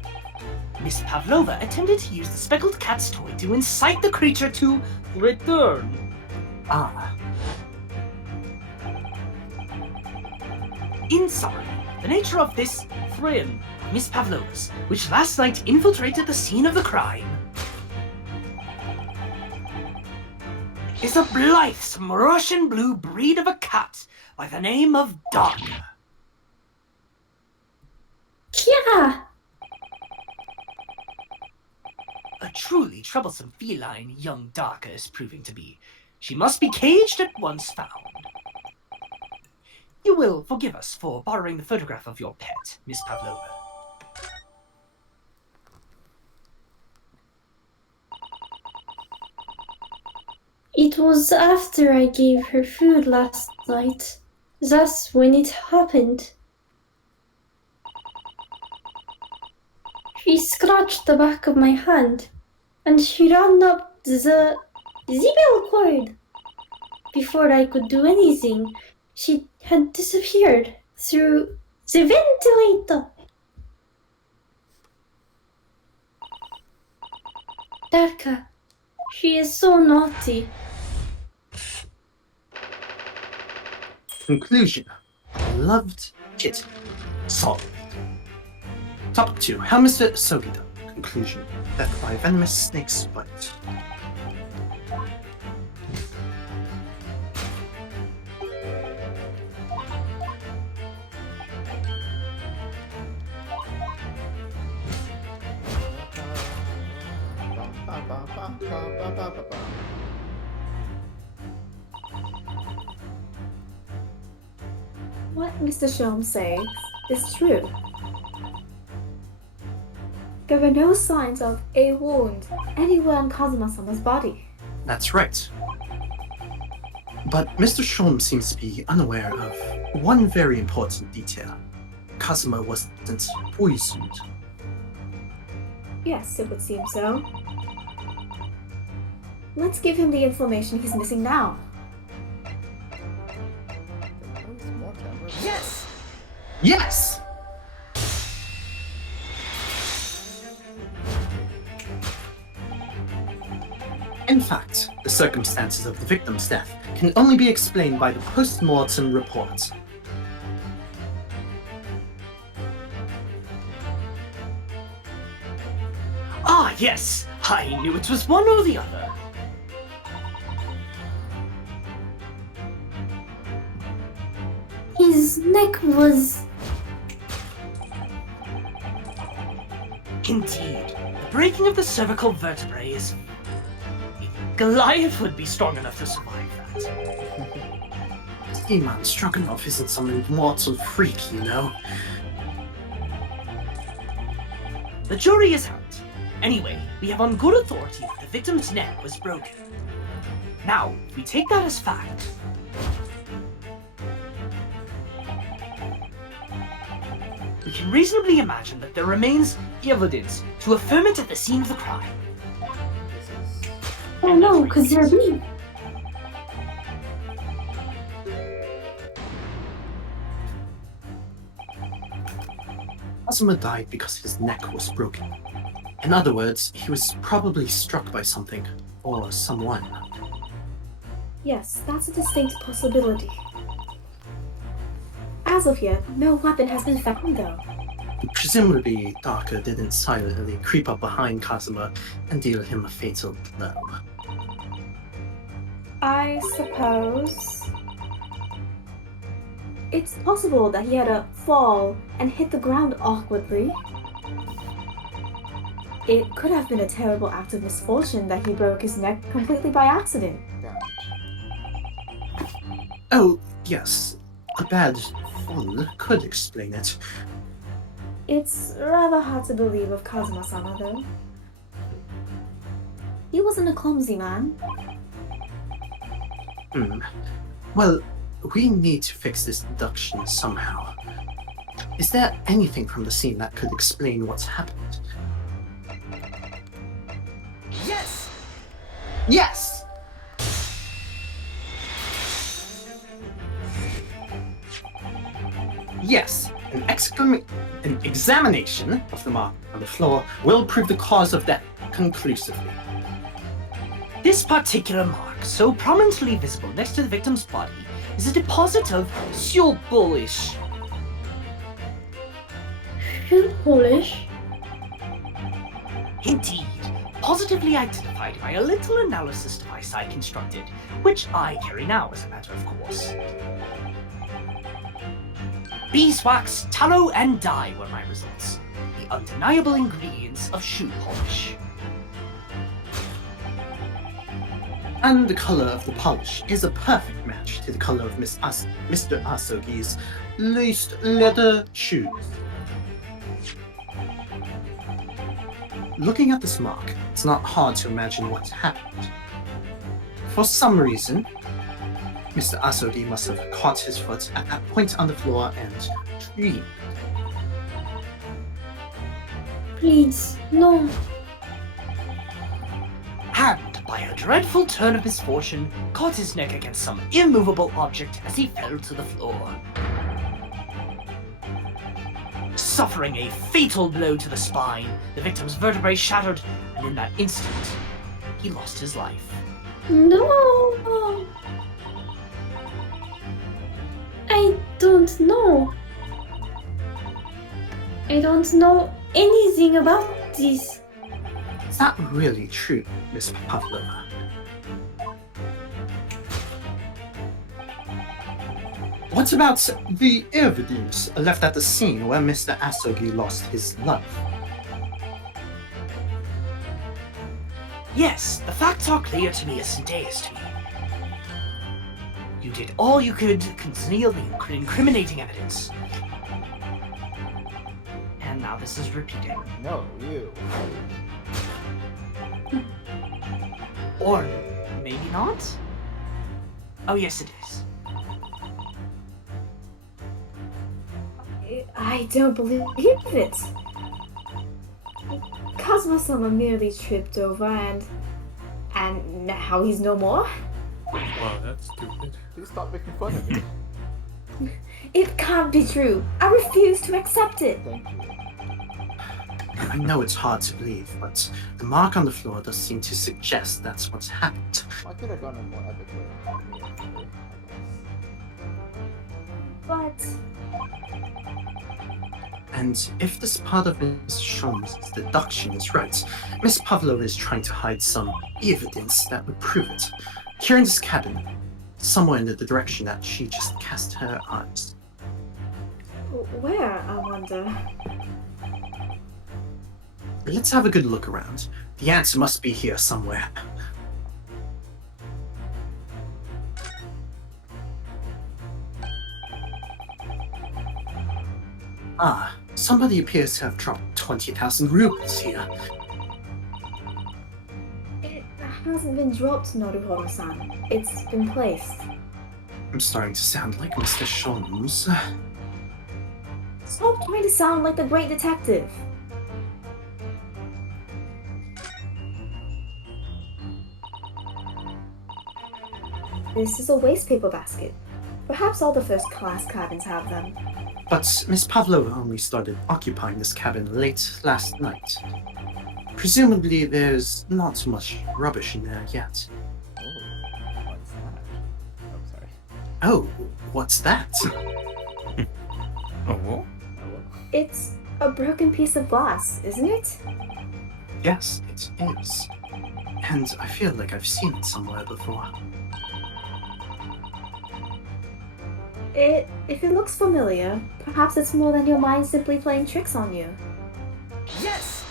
Miss Pavlova attempted to use the speckled cat's toy to incite the creature to return. Ah, In summary, the nature of this friend, Miss Pavlova's, which last night infiltrated the scene of the crime, is a blithesome Russian blue breed of a cat by the name of Darka. Yeah! A truly troublesome feline young Darka is proving to be. She must be caged at once found. You will forgive us for borrowing the photograph of your pet, Miss Pavlova. It was after I gave her food last night. That's when it happened. She scratched the back of my hand, and she ran up the bell cord. Before I could do anything, she had disappeared through the ventilator. Darka, she is so naughty. conclusion. Loved kitten. Solved. Topic 2. How Mr. Sogita. Conclusion. Death by venomous snake's bite. What Mr. Sholm says is true. There were no signs of a wound anywhere on Kazuma-sama's body. That's right. But Mr. Sholm seems to be unaware of one very important detail. Kazuma wasn't poisoned. Yes, it would seem so. Let's give him the information he's missing now. Yes! Yes! In fact, the circumstances of the victim's death can only be explained by the post-mortem report. yes, I knew it was one or the other. His neck was... Indeed, the breaking of the cervical vertebrae is... Goliath would be strong enough to survive that. Hey man, Stroganoff isn't some immortal freak, you know. The jury is out. Anyway, we have on good authority that the victim's neck was broken. Now, if we take that as fact, we can reasonably imagine that there remains evidence to affirm it at the scene of the crime. Oh no, because they're me. Kazuma died because his neck was broken. In other words, he was probably struck by something, or someone. Yes, that's a distinct possibility. As of yet, no weapon has been found though. Presumably, Daka didn't silently creep up behind Kazuma and deal him a fatal blow. I suppose... It's possible that he had a fall and hit the ground awkwardly. It could have been a terrible act of misfortune that he broke his neck completely by accident. Oh, yes, a bad fall could explain it. It's rather hard to believe of Kazuma-sama though. He wasn't a clumsy man. Well, we need to fix this deduction somehow. Is there anything from the scene that could explain what's happened? Yes! Yes! Yes, an examination of the mark on the floor will prove the cause of death conclusively. This particular mark, so prominently visible next to the victim's body, is a deposit of shoe polish. Shoe polish? Indeed, positively identified by a little analysis device I constructed, which I carry now as a matter of course. Beeswax, tallow, and dye were my results, the undeniable ingredients of shoe polish. And the color of the polish is a perfect match to the color of Mr. Asogi's laced leather shoes. Looking at this mark, it's not hard to imagine what's happened. For some reason, Mr. Asogi must have caught his foot at that point on the floor and screamed. Please, no. And, by a dreadful turn of misfortune, caught his neck against some immovable object as he fell to the floor. Suffering a fatal blow to the spine, the victim's vertebrae shattered, and in that instant, he lost his life. No. I don't know. I don't know anything about this. Is that really true, Miss Pavlova? What about the evidence left at the scene where Mr. Asogi lost his life? Yes, the facts are clear to me as St. Deus to me. You did all you could to conceal the incriminating evidence. And now this is repeating. No, you. Or maybe not? Oh yes, it is. I don't believe it. Kazuma-sama merely tripped over and now he's no more? Wow, that's stupid. Please stop making fun of me. It can't be true. I refuse to accept it. Thank you. I know it's hard to believe, but the mark on the floor does seem to suggest that's what's happened. I could have gone a more epic way. But And if this part of Miss Shom's deduction is right, Miss Pavlova is trying to hide some evidence that would prove it. Here in this cabin, somewhere in the direction that she just cast her eyes. Where, I wonder? Let's have a good look around. The answer must be here somewhere. Ah, somebody appears to have dropped 20,000 rubles here. It hasn't been dropped, Noruhoro-san. It's been placed. I'm starting to sound like Mr. Shoms. Stop trying to sound like the great detective. This is a waste paper basket. Perhaps all the first-class cabins have them. But Miss Pavlova only started occupying this cabin late last night. Presumably there's not much rubbish in there yet. Oh, what's that? Oh, sorry. Oh, what's that? Oh, It's a broken piece of glass, isn't it? Yes, it is. And I feel like I've seen it somewhere before. If it looks familiar, perhaps it's more than your mind simply playing tricks on you. Yes!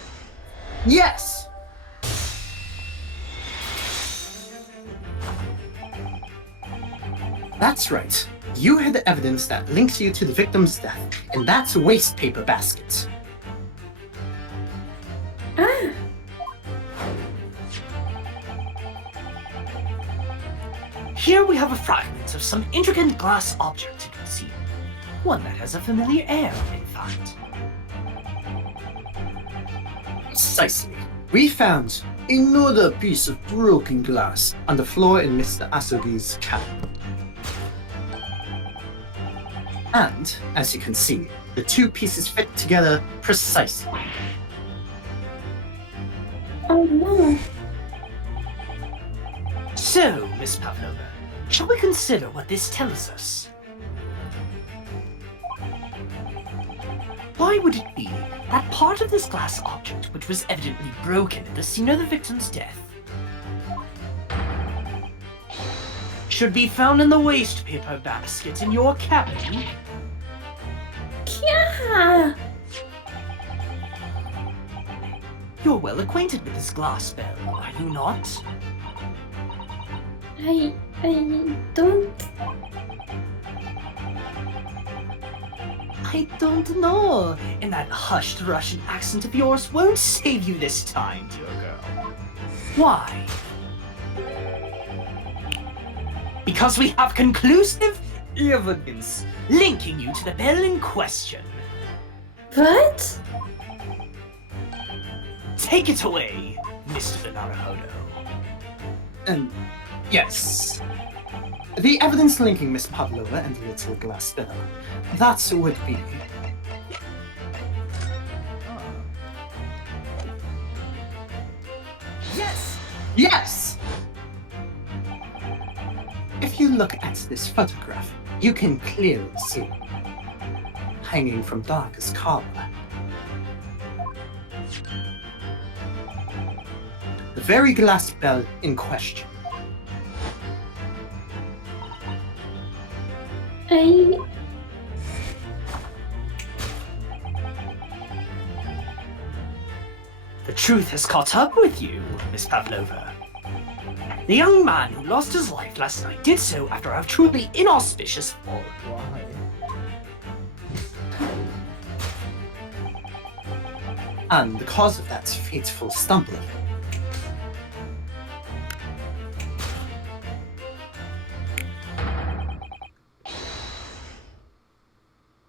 Yes! That's right. You had the evidence that links you to the victim's death, and that's a waste paper basket. Ah, Here we have a fragment of some intricate glass object, you can see. One that has a familiar air, in fact. Precisely. We found another piece of broken glass on the floor in Mr. Asogi's cabin. And, as you can see, the two pieces fit together precisely. oh no. So, Miss Pavlova, shall we consider what this tells us? Why would it be that part of this glass object, which was evidently broken at the scene of the victim's death, should be found in the waste paper basket in your cabin? Yeah. You're well acquainted with this glass spell, are you not? I don't. I don't know. And that hushed Russian accent of yours won't save you this time, dear girl. Why? Because we have conclusive evidence linking you to the bell in question. What? Take it away, Mr. Naruhodo. And yes, the evidence linking Miss Pavlova and the little glass spinner, that would be... Yes! Yes! If you look at this photograph, you can clearly see, hanging from Darka's collar, the very glass bell in question. The truth has caught up with you, Miss Pavlova. The young man who lost his life last night did so after a truly inauspicious fall. Why? And the cause of that fateful stumbling.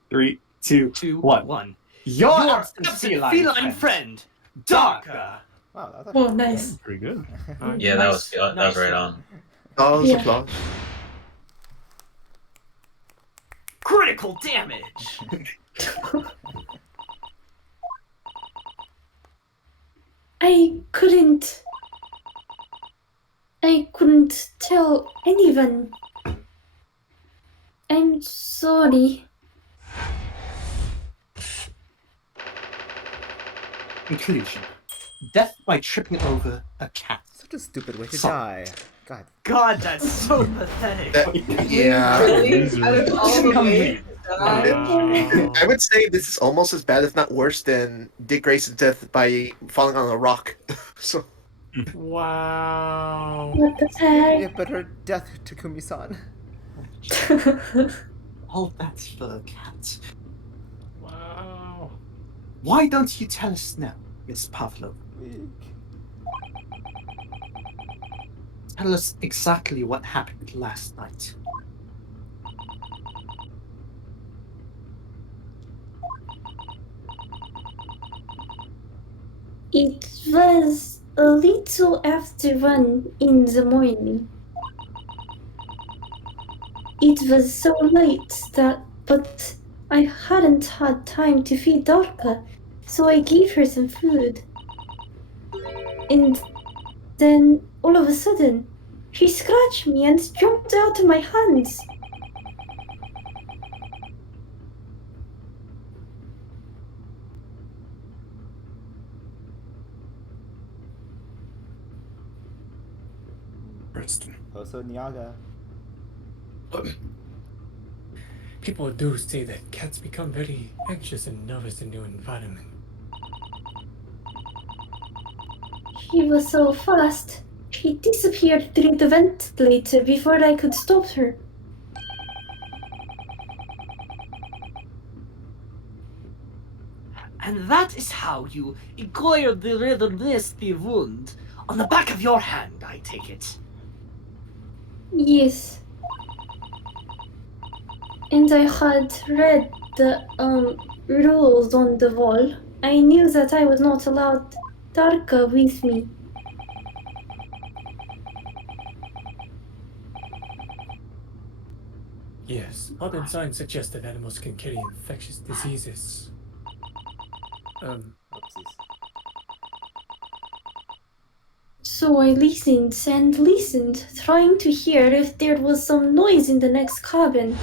Three, two, one. Your absent feline friend, Darka. Wow, that's Oh, actually nice. pretty good. Yeah, that was right on. Applause, Yeah. applause. Critical damage. I couldn't tell anyone. I'm sorry. Conclusion. Death by tripping over a cat. Such a stupid way to So- die. God. God, that's so pathetic. Yeah. Really? Out of all the ways to die? I would say this is almost as bad, if not worse, than Dick Grayson's death by falling on a rock. So Wow. What the Yeah, heck? but her death, Takumi-san. All that's for a cat. Wow. Why don't you tell us now, Miss Pavlov? Tell us exactly what happened last night. It was a little after 1 in the morning. It was so late but I hadn't had time to feed Dorka, so I gave her some food. And then, all of a sudden, she scratched me and jumped out of my hands. Preston. Also Nyaga. People do say that cats become very anxious and nervous in new environment. She was so fast. She disappeared through the ventilator before I could stop her. And that is how you acquired the rather nasty wound on the back of your hand, I take it. Yes. And I had read the rules on the wall. I knew that I was not allowed Tarka with me. Yes, modern science suggests that animals can carry infectious diseases. Oopsies. So I listened and listened, trying to hear if there was some noise in the next cabin.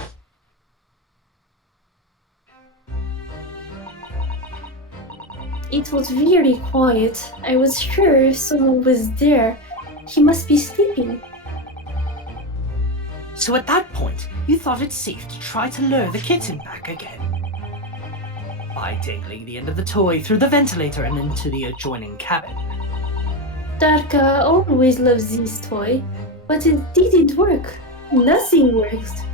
It was very quiet. I was sure if someone was there, he must be sleeping. So at that point, you thought it safe to try to lure the kitten back again. By dangling the end of the toy through the ventilator and into the adjoining cabin. Darka always loves this toy, but it didn't work. Nothing worked.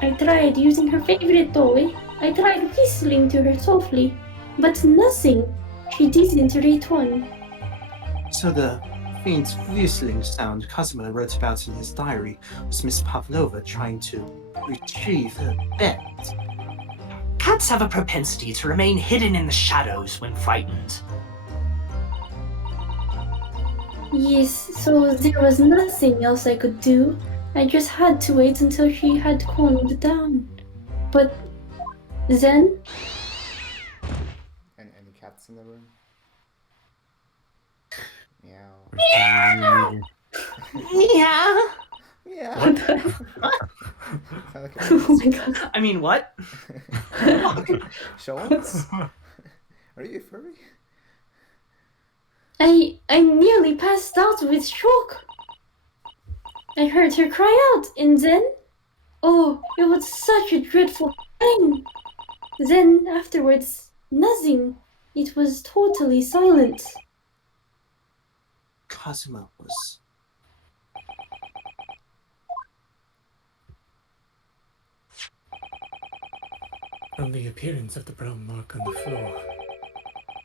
I tried using her favorite toy. I tried whistling to her softly, but nothing. She didn't return. So the faint whistling sound Kazuma wrote about in his diary was Miss Pavlova trying to retrieve her pet. Cats have a propensity to remain hidden in the shadows when frightened. Yes, so there was nothing else I could do. I just had to wait until she had calmed down. But then... And any cats in the room? Meow. Meow! Meow! Yeah. What the... Oh my god. I mean, what? Show us? Are you a furry? I nearly passed out with shock. I heard her cry out, and then... Oh, it was such a dreadful thing. Then, afterwards, nothing. It was totally silent. Kazuma was... From the appearance of the brown mark on the floor,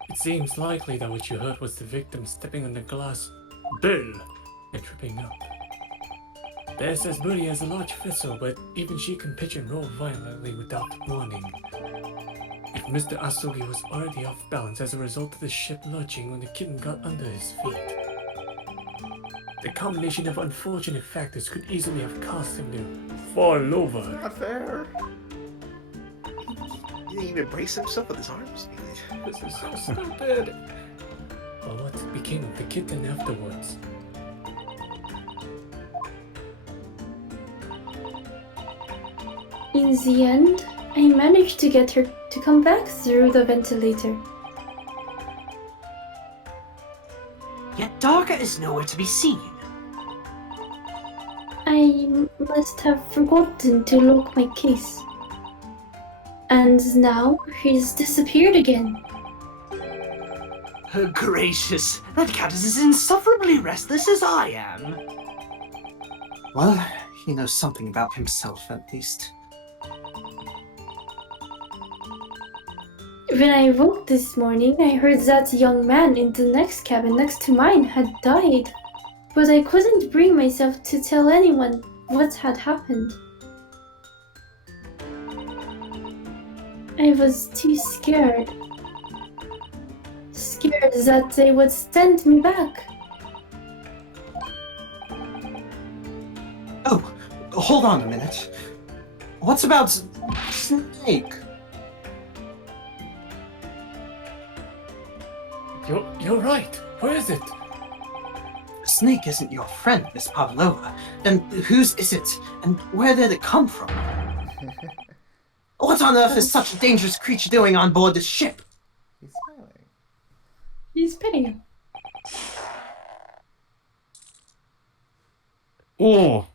it seems likely that what you heard was the victim stepping on the glass bill and tripping up. The SS Booty has a large vessel, but even she can pitch and roll violently without warning. If Mr. Asugi was already off balance as a result of the ship lurching when the kitten got under his feet, the combination of unfortunate factors could easily have caused him to fall over. Not fair. he didn't even brace himself with his arms. This is so stupid. Well, what became of the kitten afterwards? In the end, I managed to get her to come back through the ventilator. Darka is nowhere to be seen. I must have forgotten to lock my case. And now he's disappeared again. Gracious, that cat is as insufferably restless as I am. Well, he knows something about himself, at least. When I woke this morning, I heard that young man in the next cabin next to mine had died. But I couldn't bring myself to tell anyone what had happened. I was too scared. Scared that they would send me back. Oh, hold on a minute. What's about Snake? You're right. Where is it? Snake isn't your friend, Miss Pavlova. Then whose is it, and where did it come from? What on earth is such a dangerous creature doing on board the ship? He's smiling. He's petting him. Oh,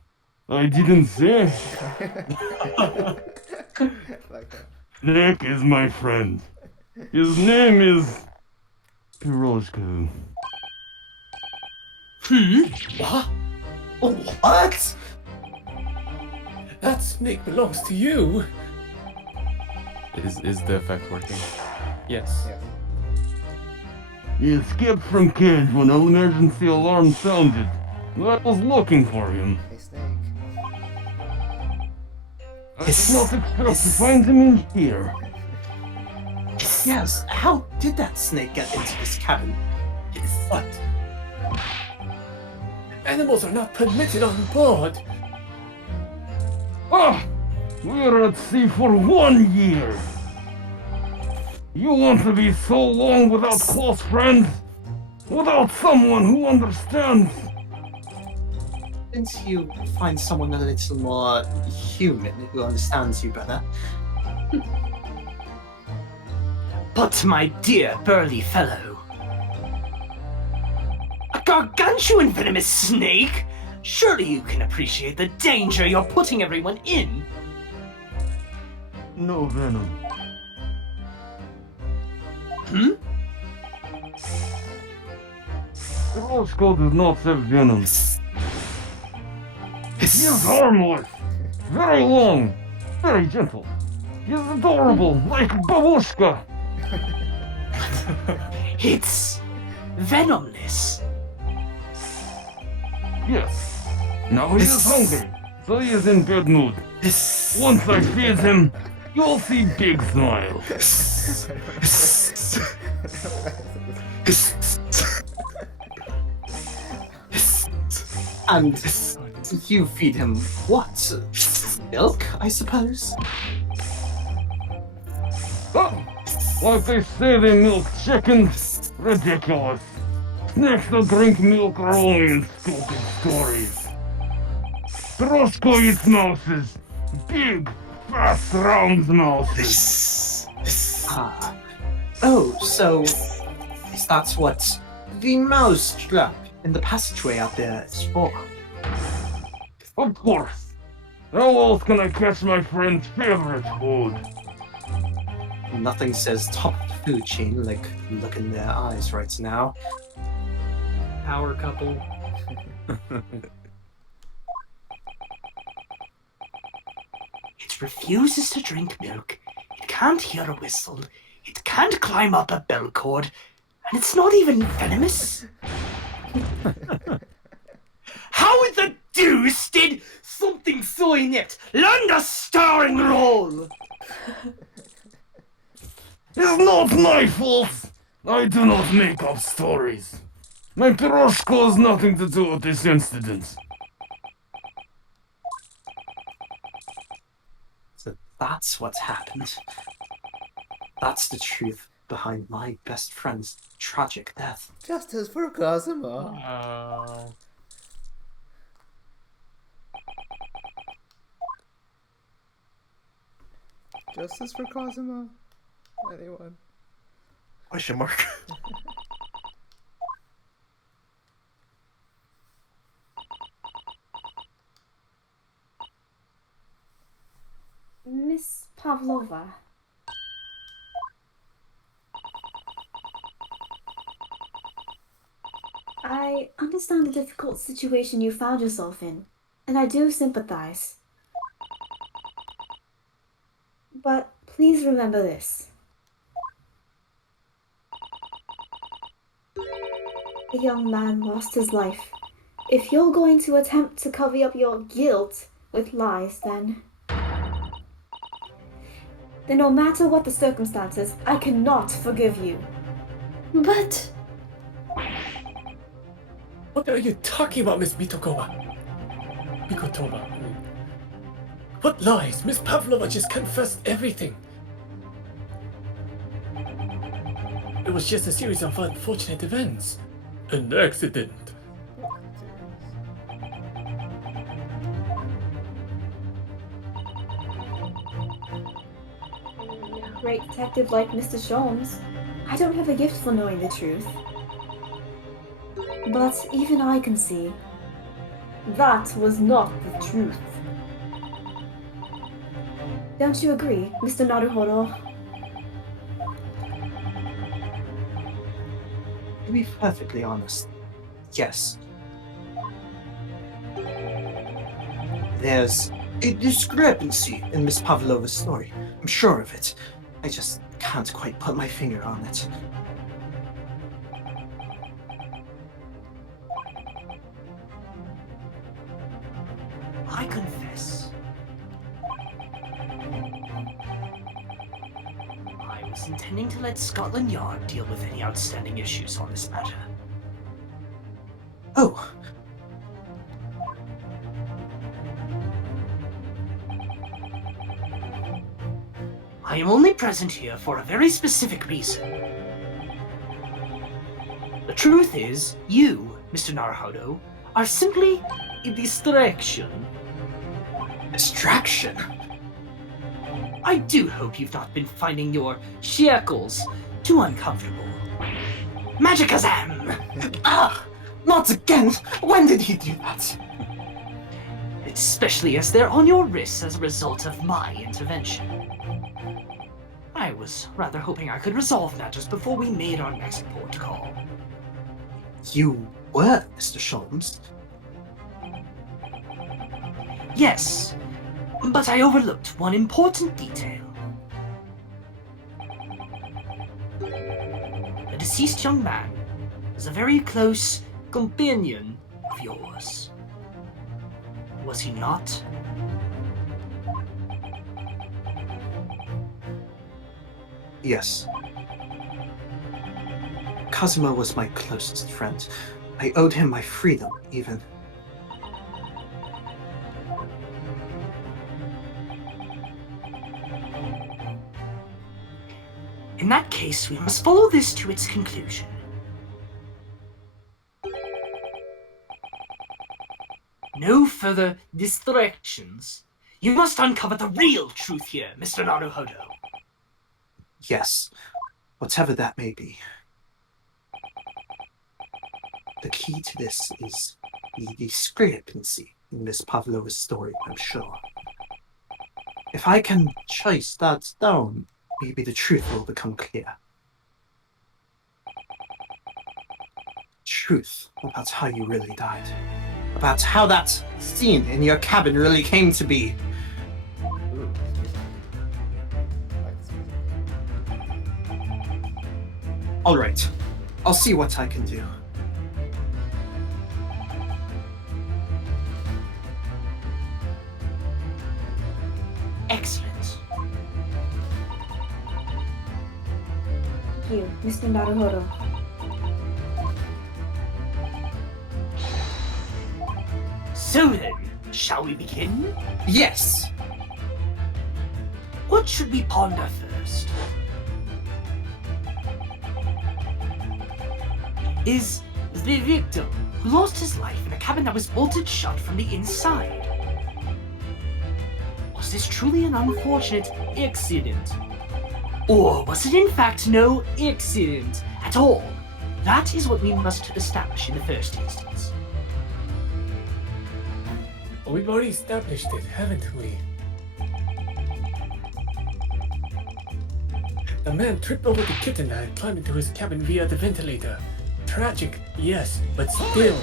I didn't say. Like that. Snake is my friend. His name is Piroshka. What? What? That snake belongs to you. Is the effect working? Yes. Yeah. He escaped from cage when an emergency alarm sounded. I was looking for him. Hey, Snake. I did not expect to find him in here. Yes, how did that snake get into this cabin? What? Animals are not permitted on board. Ah! We're at sea for 1 year. You want to be so long without close friends? Without someone who understands? Didn't you find someone a little more human who understands you better? But my dear burly fellow, a gargantuan venomous snake? Surely you can appreciate the danger you're putting everyone in. No venom. The Roscoe does not have venom. He is harmless, very long, very gentle. He is adorable, like Babushka. It's venomless. Yes. Now he is hungry, so he is in good mood. Once I feed him, you'll see big smile. And you feed him what? Milk, I suppose? Oh, like they say they milk chickens? Ridiculous. Snakes that drink milk are only in stupid stories. Roscoe eats mouses. Big, fast, round mouses. Ah. Oh, so is that what the mouse trap in the passageway out there is for? Of course. How else can I catch my friend's favorite food? Nothing says top of the food chain like look in their eyes right now. Power couple. It refuses to drink milk. It can't hear a whistle. It can't climb up a bell cord. And it's not even venomous. How the deuce did something so inept land a starring role? It's not my fault. I do not make up stories. My Piroshko has nothing to do with this incident. So that's what's happened. That's the truth behind my best friend's tragic death. Justice for Cosimo. Oh. Justice for Cosimo. Anyone? Question mark. Pavlova. I understand the difficult situation you found yourself in, and I do sympathize. But please remember this. The young man lost his life. If you're going to attempt to cover up your guilt with lies, then no matter what the circumstances, I cannot forgive you. But What are you talking about, Miss Mikotova? What lies? Miss Pavlova just confessed everything. It was just a series of unfortunate events. An accident. A great detective like Mr. Sholmes, I don't have a gift for knowing the truth. But even I can see that was not the truth. Don't you agree, Mr. Naruhodo? To be perfectly honest, yes. There's a discrepancy in Miss Pavlova's story. I'm sure of it. I just can't quite put my finger on it. I confess. I was intending to let Scotland Yard deal with any outstanding issues on this matter. Oh, I am only present here for a very specific reason. The truth is, you, Mr. Naruhodo, are simply a distraction. distraction. I do hope you've not been finding your shackles too uncomfortable. Magikazam! Ah, not again! When did he do that? Especially as they're on your wrists as a result of my intervention. I was rather hoping I could resolve matters before we made our next port call. You were Mr. Sholmes. Yes, but I overlooked one important detail. The deceased young man was a very close companion of yours. Was he not? Yes. Kazuma was my closest friend. I owed him my freedom, even. In that case, we must follow this to its conclusion. No further distractions. You must uncover the real truth here, Mr. Naruhodo. Yes, whatever that may be. The key to this is the discrepancy in Miss Pavlova's story, I'm sure. If I can chase that down, maybe the truth will become clear. Truth about how you really died. About how that scene in your cabin really came to be. Ooh, this music. I like this music. Alright, I'll see what I can do. Excellent. Thank you, Mr. Naruhodo. So then, shall we begin? Yes! What should we ponder first? Is the victim who lost his life in a cabin that was bolted shut from the inside? Was this truly an unfortunate accident? Or was it in fact no accident at all? That is what we must establish in the first instance. We've already established it, haven't we? The man tripped over the kitten and climbed into his cabin via the ventilator. Tragic, yes, but still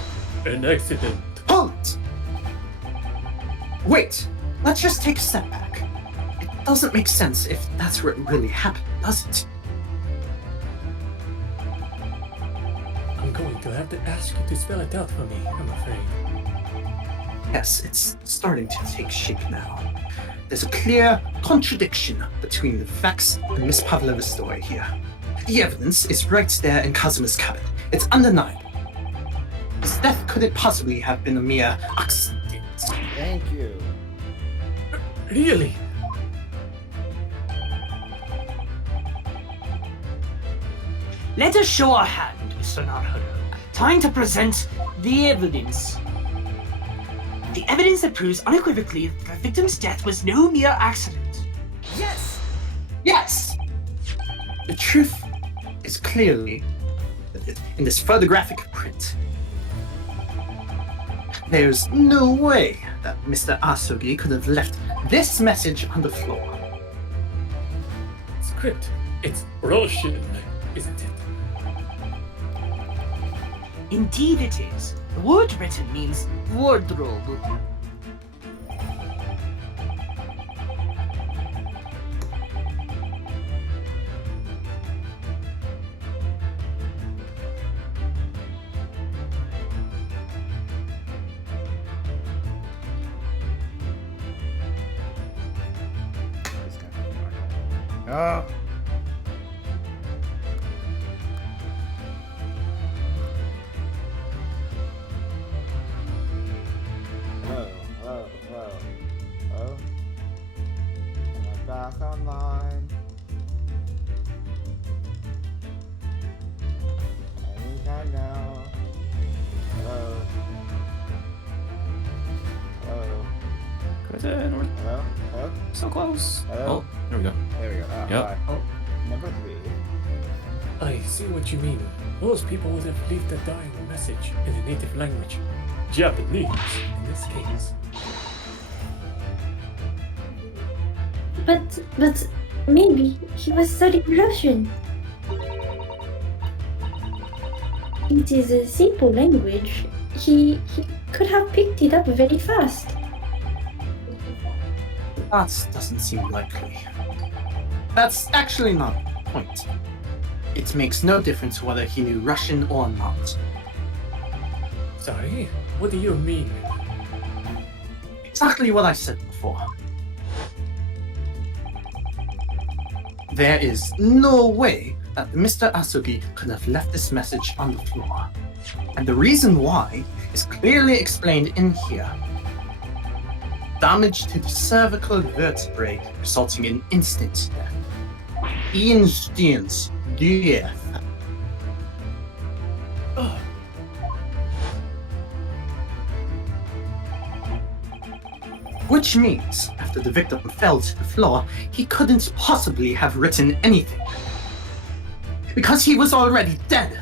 an accident. Halt! Wait, let's just take a step back. It doesn't make sense if that's what really happened, does it? I'm going to have to ask you to spell it out for me, I'm afraid. Yes, it's starting to take shape now. There's a clear contradiction between the facts and Miss Pavlova's story here. The evidence is right there in Kazuma's cabin. It's undeniable. His death couldn't possibly have been a mere accident. Thank you. Really? Let us show our hand, Mr. Naruto. Time to present the evidence. The evidence that proves unequivocally that the victim's death was no mere accident. Yes! Yes! The truth is clearly in this photographic print. There's no way that Mr. Asogi could have left this message on the floor. Script. It's Russian, isn't it? Indeed it is. The word written means wardrobe. No. Hello. Am I back online? Anytime now. Hello. Kritin, we're Hello. so close. Hello. Oh, there we go. There we go. Yep. Hi. Oh. Number 3. I see what you mean. Most people would have left a dying message in a native language. Japanese, in this case. But maybe he was studying Russian. It is a simple language. He could have picked it up very fast. That doesn't seem likely. That's actually not the point. It makes no difference whether he knew Russian or not. Sorry? What do you mean? Exactly what I said before. There is no way that Mr. Asogi could have left this message on the floor. And the reason why is clearly explained in here. Damage to the cervical vertebrae resulting in instant death. Instant death. Which means, after the victim fell to the floor, he couldn't possibly have written anything. Because he was already dead.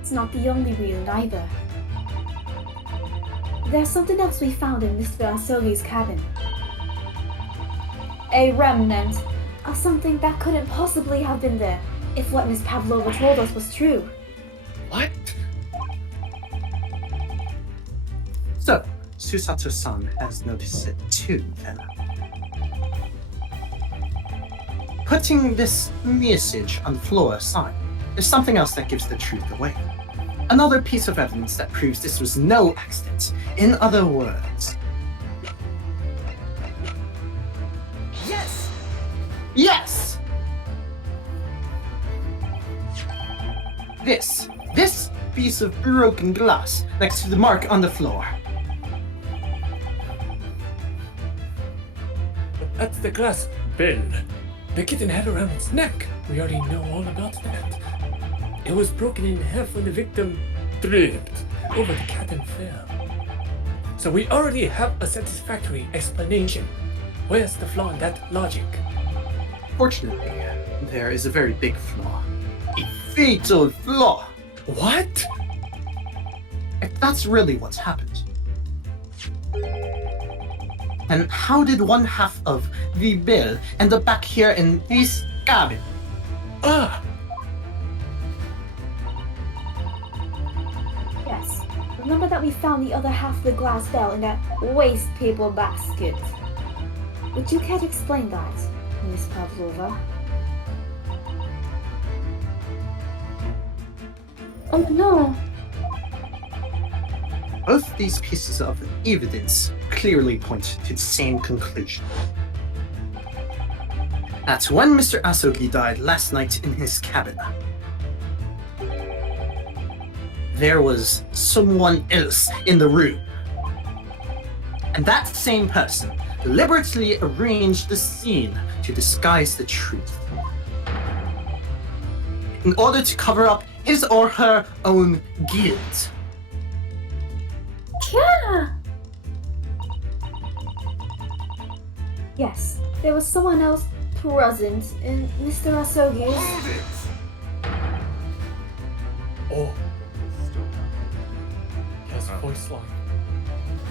It's not the only reason either. There's something else we found in Mr. Asogi's cabin. A remnant of something that couldn't possibly have been there if what Miss Pavlova told us was true. What? So, Susato-san has noticed it too, then. Putting this message on the floor aside, there's something else that gives the truth away. Another piece of evidence that proves this was no accident. In other words... Yes! Yes! This piece of broken glass next to the mark on the floor. That's the glass bell. The kitten had around its neck. We already know all about that. It was broken in half when the victim tripped over the cat and fell. So we already have a satisfactory explanation. Where's the flaw in that logic? Fortunately, there is a very big flaw. A fatal flaw! What? If that's really what's happened, And how did one half of the bill end up back here in this cabin? Ah! Yes. Remember that we found the other half of the glass bell in that waste paper basket? Would you care to explain that, Miss Pavlova? Oh no. Both these pieces of evidence clearly point to the same conclusion. That when Mr. Asogi died last night in his cabin, there was someone else in the room. And that same person deliberately arranged the scene to disguise the truth, in order to cover up his or her own guilt. Yeah. Yes, there was someone else present in Mr. Asogi's. Oh, Still he has a voice line.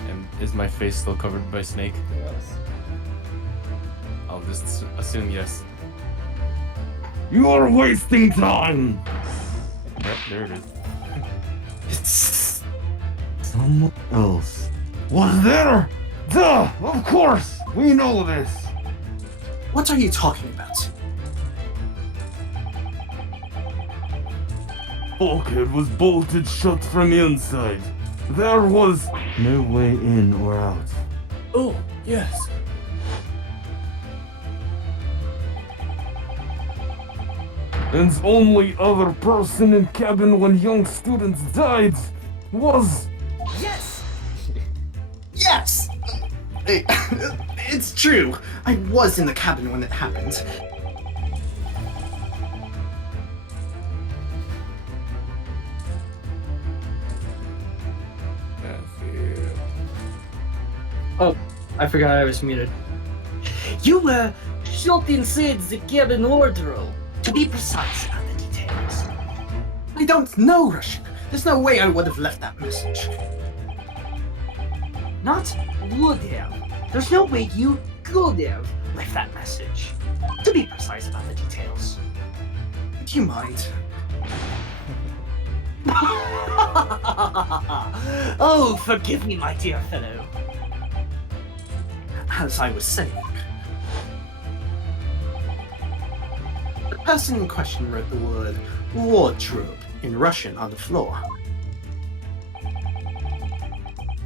And is my face still covered by snake? Yes. I'll just assume yes. You are wasting time! Yep, there it is. It's someone else. Was there? Duh! Of course! We know this! What are you talking about? Bulkhead was bolted shut from inside. There was no way in or out. Oh, yes. And the only other person in cabin when young students died was... Yes! Yes! It's true. I was in the cabin when it happened. Oh, I forgot I was muted. You were shot inside the cabin wardrobe. To be precise about the details. I don't know Russian. There's no way I would have left that message. Not would have. There's no way you could have left that message. To be precise about the details. Do you mind? Oh, forgive me, my dear fellow. As I was saying, the person in question wrote the word wardrobe in Russian on the floor,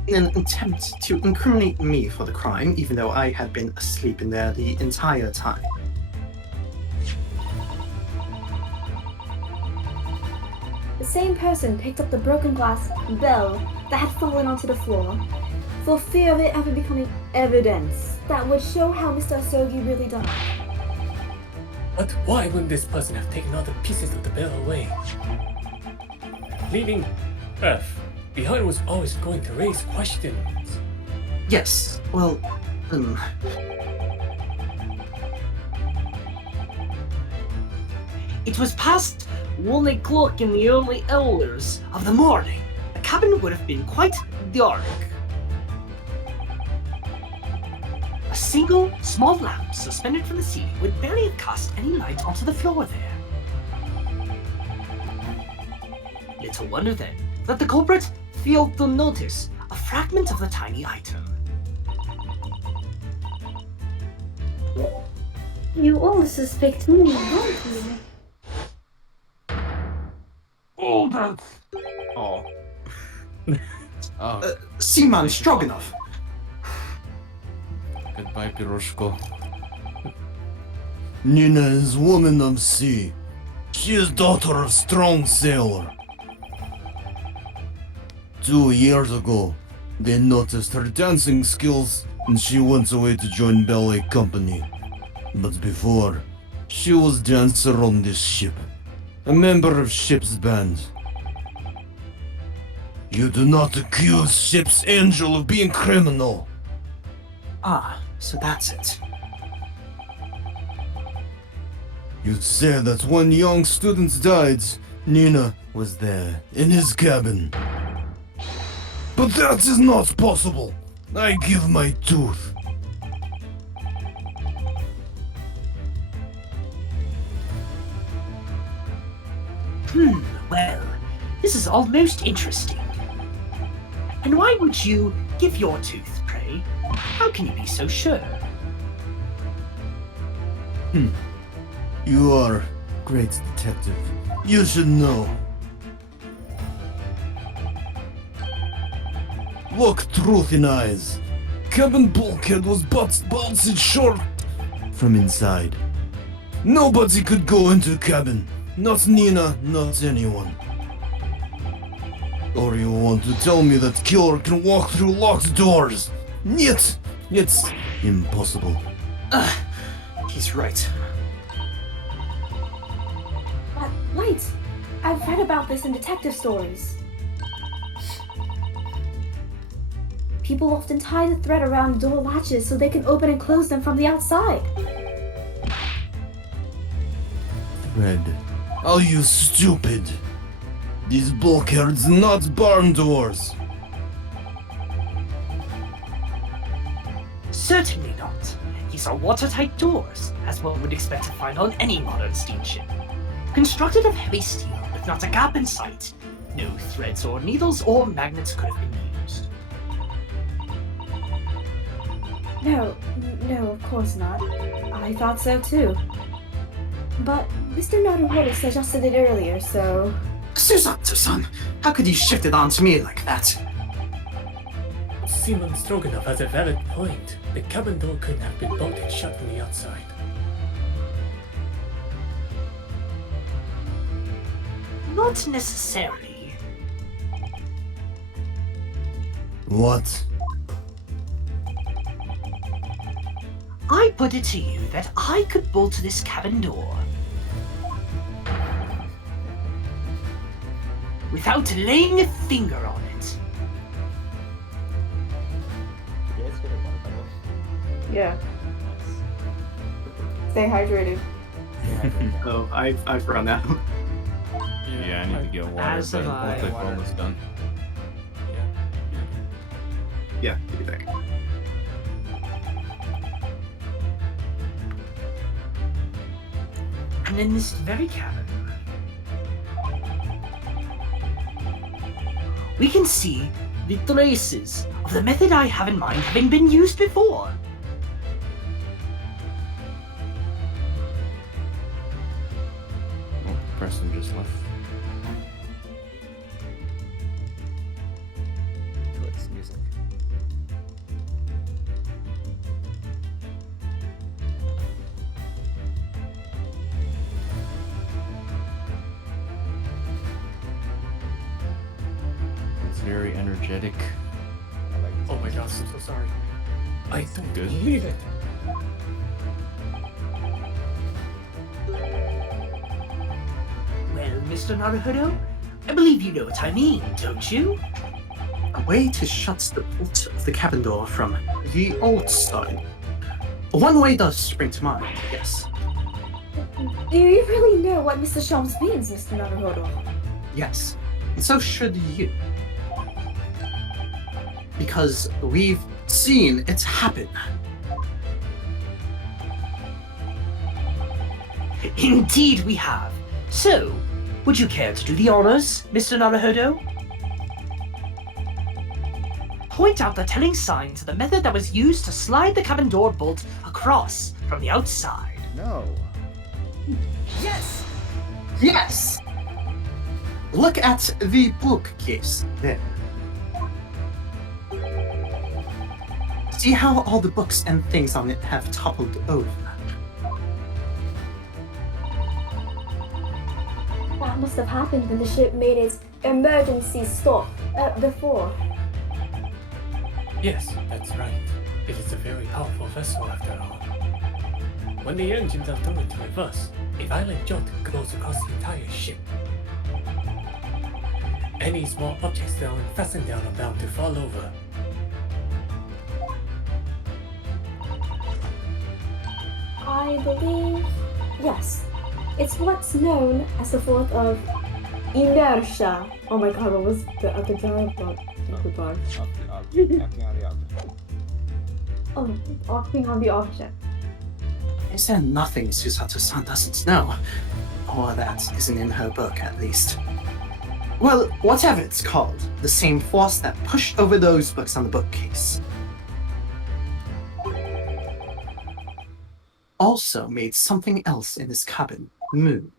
in an attempt to incriminate me for the crime, even though I had been asleep in there the entire time. The same person picked up the broken glass bell that had fallen onto the floor, for fear of it ever becoming evidence that would show how Mr. Asogi really died. But why wouldn't this person have taken all the pieces of the bell away? Leaving F behind was always going to raise questions. Yes, well, It was past 1 o'clock in the early hours of the morning. The cabin would have been quite dark. A single small lamp suspended from the ceiling would barely have cast any light onto the floor there. Little wonder then that the culprit failed to notice a fragment of the tiny item. You all suspect me, don't you? Hold it! Oh. Oh, Seaman Stroganoff. goodbye, Piroshko. Nina is woman of sea. She is daughter of strong sailor. 2 years ago, they noticed her dancing skills and she went away to join ballet company. But before, she was dancer on this ship, a member of ship's band. You do not accuse ship's angel of being criminal. Ah, so that's it. You said that when young students died, Nina was there, in his cabin. But that is not possible. I give my tooth. Well, this is all most interesting. And why would you give your tooth, pray? How can you be so sure? You are great detective. You should know. Look truth in eyes. Cabin bulkhead was bolted short from inside. Nobody could go into the cabin. Not Nina, not anyone. Or you want to tell me that killer can walk through locked doors? Yet, it's impossible. He's right. But wait, I've read about this in detective stories. People often tie the thread around door latches so they can open and close them from the outside. Red. Oh, you stupid. These bulkheads not barn doors. Certainly not. These are watertight doors, as one would expect to find on any modern steamship. Constructed of heavy steel with not a gap in sight, no threads or needles or magnets could have been used. No, of course not. I thought so too. But Mr. Naruhodo suggested it earlier, so... Susan, how could you shift it onto me like that? Simon Stroganoff has a valid point. The cabin door couldn't have been bolted shut from the outside. Not necessarily. What? I put it to you that I could bolt this cabin door without laying a finger on it. You guys get a water bottle. Yeah. Stay hydrated. Oh, I've run out. Yeah, I need to get water, As but have I I. think we're almost done. Yeah, be back. And in this very cabin, we can see the traces of the method I have in mind having been used before. Oh, Preston just left. Towards music. It's very energetic. I like this Oh my music. gosh, I'm so sorry. I don't Good. believe it. Well, Mr. Naruhodo, I believe you know what I mean, don't you? A way to shut the bolt of the cabin door from the outside. One way does spring to mind, yes. Do you really know what Mr. Shams means, Mr. Naruhodo? Yes. And so should you. Because we've seen it happen. Indeed we have. So, would you care to do the honors, Mr. Naruhodo? Point out the telling sign to the method that was used to slide the cabin door bolt across from the outside. No. Yes! Yes! Look at the bookcase there. See how all the books and things on it have toppled over? That must have happened when the ship made its emergency stop before. Yes, that's right. It is a very powerful vessel after all. When the engines are thrown into reverse, a violent jolt goes across the entire ship. Any small objects that are fastened down are bound to fall over. I believe, yes. It's what's known as the force of inertia. Oh my god, what was the other time? Acting on the object. Oh, acting on the object. Is there nothing Susato-san doesn't know? Or that isn't in her book, at least. Well, whatever it's called, the same force that pushed over those books on the bookcase also made something else in this cabin move.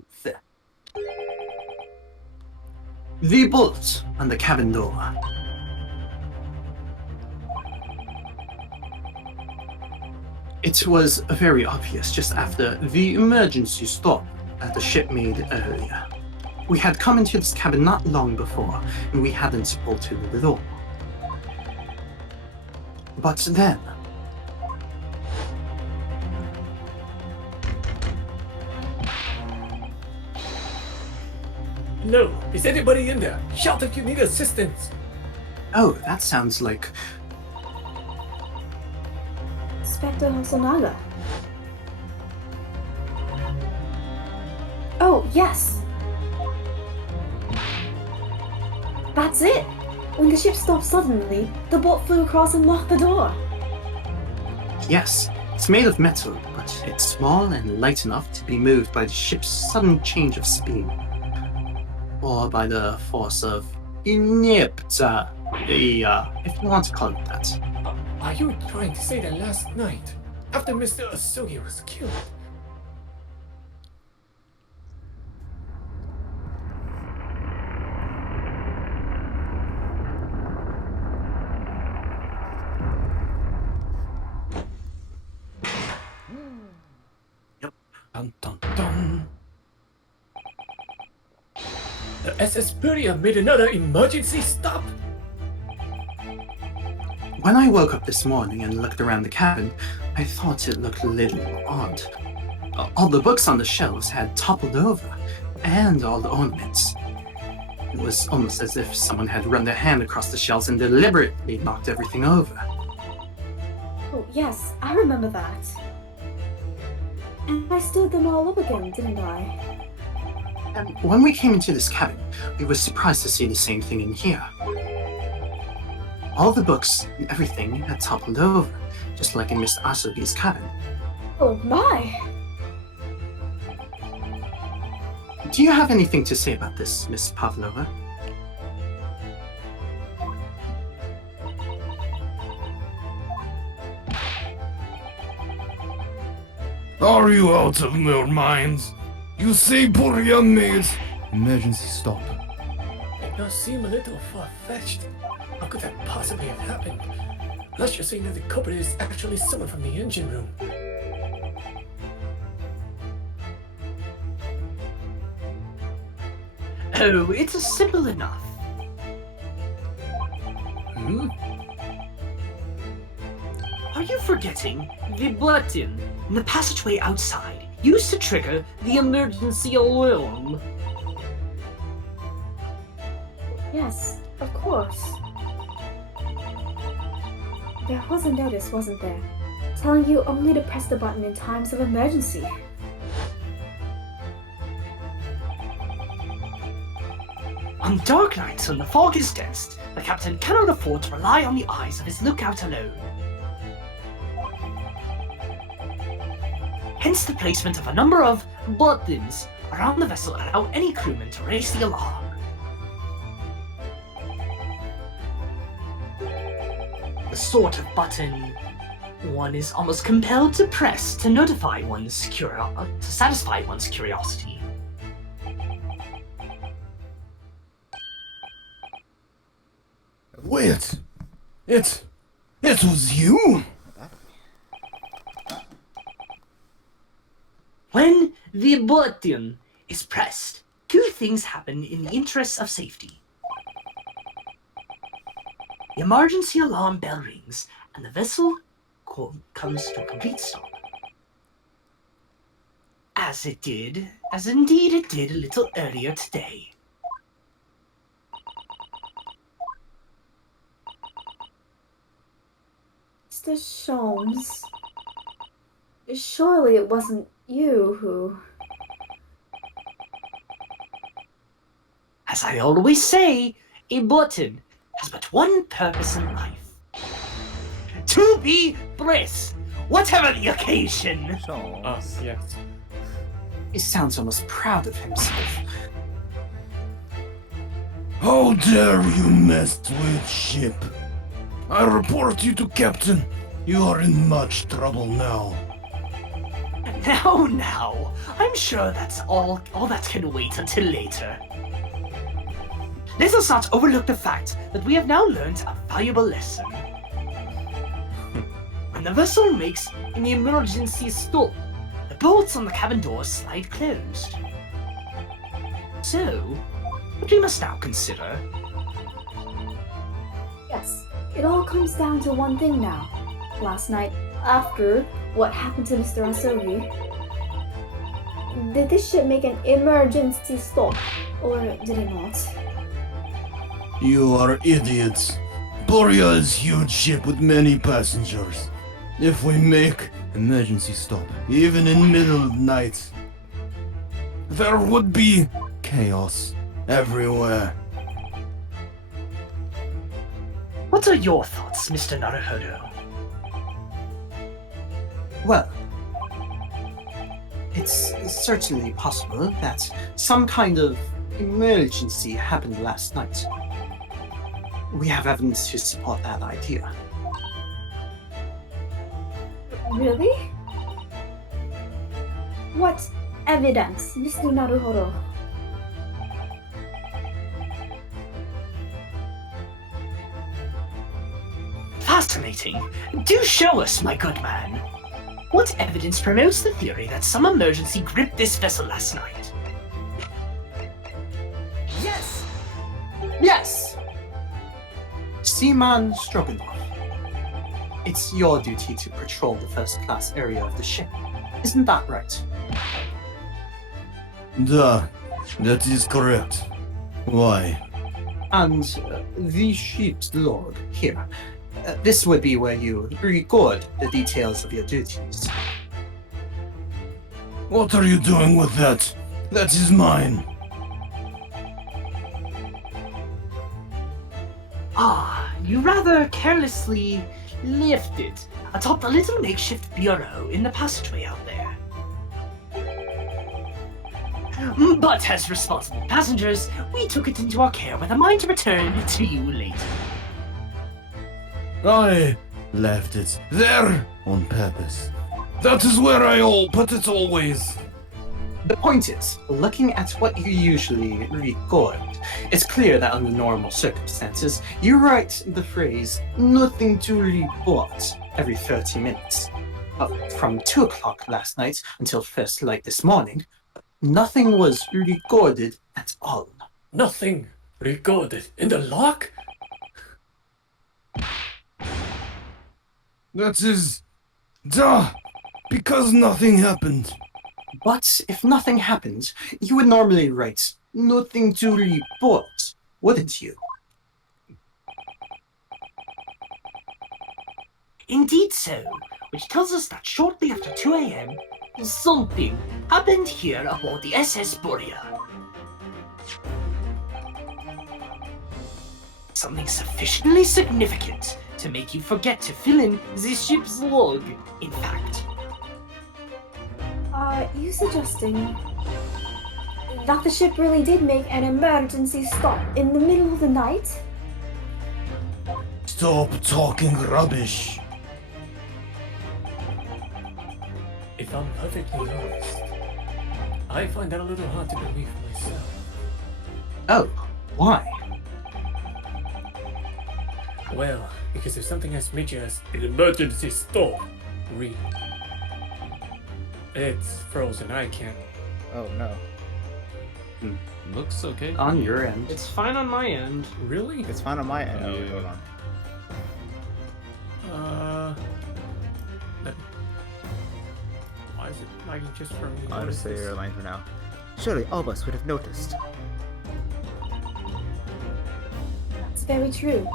The bolt on the cabin door. It was very obvious just after the emergency stop that the ship made earlier. We had come into this cabin not long before, and we hadn't bolted the door. But then... Hello, is anybody in there? Shout if you need assistance. Oh, that sounds like... Spectre Hosonaga. Oh, yes! That's it! When the ship stopped suddenly, the boat flew across and locked the door. Yes, it's made of metal, but it's small and light enough to be moved by the ship's sudden change of speed. Or by the force of inepta, if you want to call it that. Are you trying to say that last night, after Mr. Asugi was killed? Dun dun dun. The SS Puria made another emergency stop? When I woke up this morning and looked around the cabin, I thought it looked a little odd. All the books on the shelves had toppled over, and all the ornaments. It was almost as if someone had run their hand across the shelves and deliberately knocked everything over. Oh, yes, I remember that. And I stood them all up again, didn't I? And when we came into this cabin, we were surprised to see the same thing in here. All the books and everything had toppled over, just like in Mr. Asugi's cabin. Oh my! Do you have anything to say about this, Miss Pavlova? Are you out of your minds? You say Puria made emergency stop. It does seem a little far-fetched. How could that possibly have happened? Unless you're saying that the culprit is actually someone from the engine room. Oh, it's simple enough. Hmm? Are you forgetting the button in the passageway outside used to trigger the emergency alarm? Yes, of course. There was a notice, wasn't there? Telling you only to press the button in times of emergency. On dark nights when the fog is dense, the captain cannot afford to rely on the eyes of his lookout alone. Hence the placement of a number of buttons around the vessel allow any crewman to raise the alarm. The sort of button one is almost compelled to press to notify one's to satisfy one's curiosity. Wait, it was you? When the button is pressed, two things happen in the interests of safety. The emergency alarm bell rings, and the vessel comes to a complete stop. As indeed it did a little earlier today. Mr. Sholmes, surely it wasn't you who... As I always say, a button has but one purpose in life. To be pressed whatever the occasion. Sholmes. Yes. He sounds almost proud of himself. How dare you mess with ship? I report you to Captain. You are in much trouble now. Now, I'm sure that's all that can wait until later. Let us not overlook the fact that we have now learned a valuable lesson. When the vessel makes an emergency stop, the bolts on the cabin doors slide closed. So, what we must now consider... Yes, it all comes down to one thing now. Last night, after what happened to Mr. Asogi, did this ship make an emergency stop, or did it not? You are idiots. Borea is huge ship with many passengers. If we make emergency stop, even in middle of night, there would be chaos everywhere. What are your thoughts, Mr. Naruhodo? Well, it's certainly possible that some kind of emergency happened last night. We have evidence to support that idea. Really? What evidence, Mr. Naruhodo? Fascinating. Do show us, my good man. What evidence promotes the theory that some emergency gripped this vessel last night? Yes! Yes! Seaman Stroganoff. It's your duty to patrol the first-class area of the ship. Isn't that right? Duh, that is correct. Why? And the ship's log here. This would be where you record the details of your duties. What are you doing with that? That is mine. Ah, you rather carelessly left it atop the little makeshift bureau in the passageway out there. But as responsible passengers, we took it into our care with a mind to return to you later. I left it there on purpose. That is where I all put it always. The point is, looking at what you usually record, it's clear that under normal circumstances, you write the phrase, "nothing to report," every 30 minutes. But from 2 o'clock last night until first light this morning, nothing was recorded at all. Nothing recorded in the log? That is... duh! Because nothing happened. But if nothing happened, you would normally write, "nothing to report," wouldn't you? Indeed so, which tells us that shortly after 2 a.m., something happened here aboard the SS Borea. Something sufficiently significant to make you forget to fill in the ship's log, in fact. Are you suggesting that the ship really did make an emergency stop in the middle of the night? Stop talking rubbish. If I'm perfectly honest, I find that a little hard to believe myself. Oh, why? Well, because if something as major as an emergency stop, it's frozen. I can't. Oh no. Looks okay. On your end. It's fine on my end. Really? It's fine on my end. Oh, Yeah. hold on. Why is it lagging just for me? I'll What just is say this? your line for now. Surely all of us would have noticed. That's very true.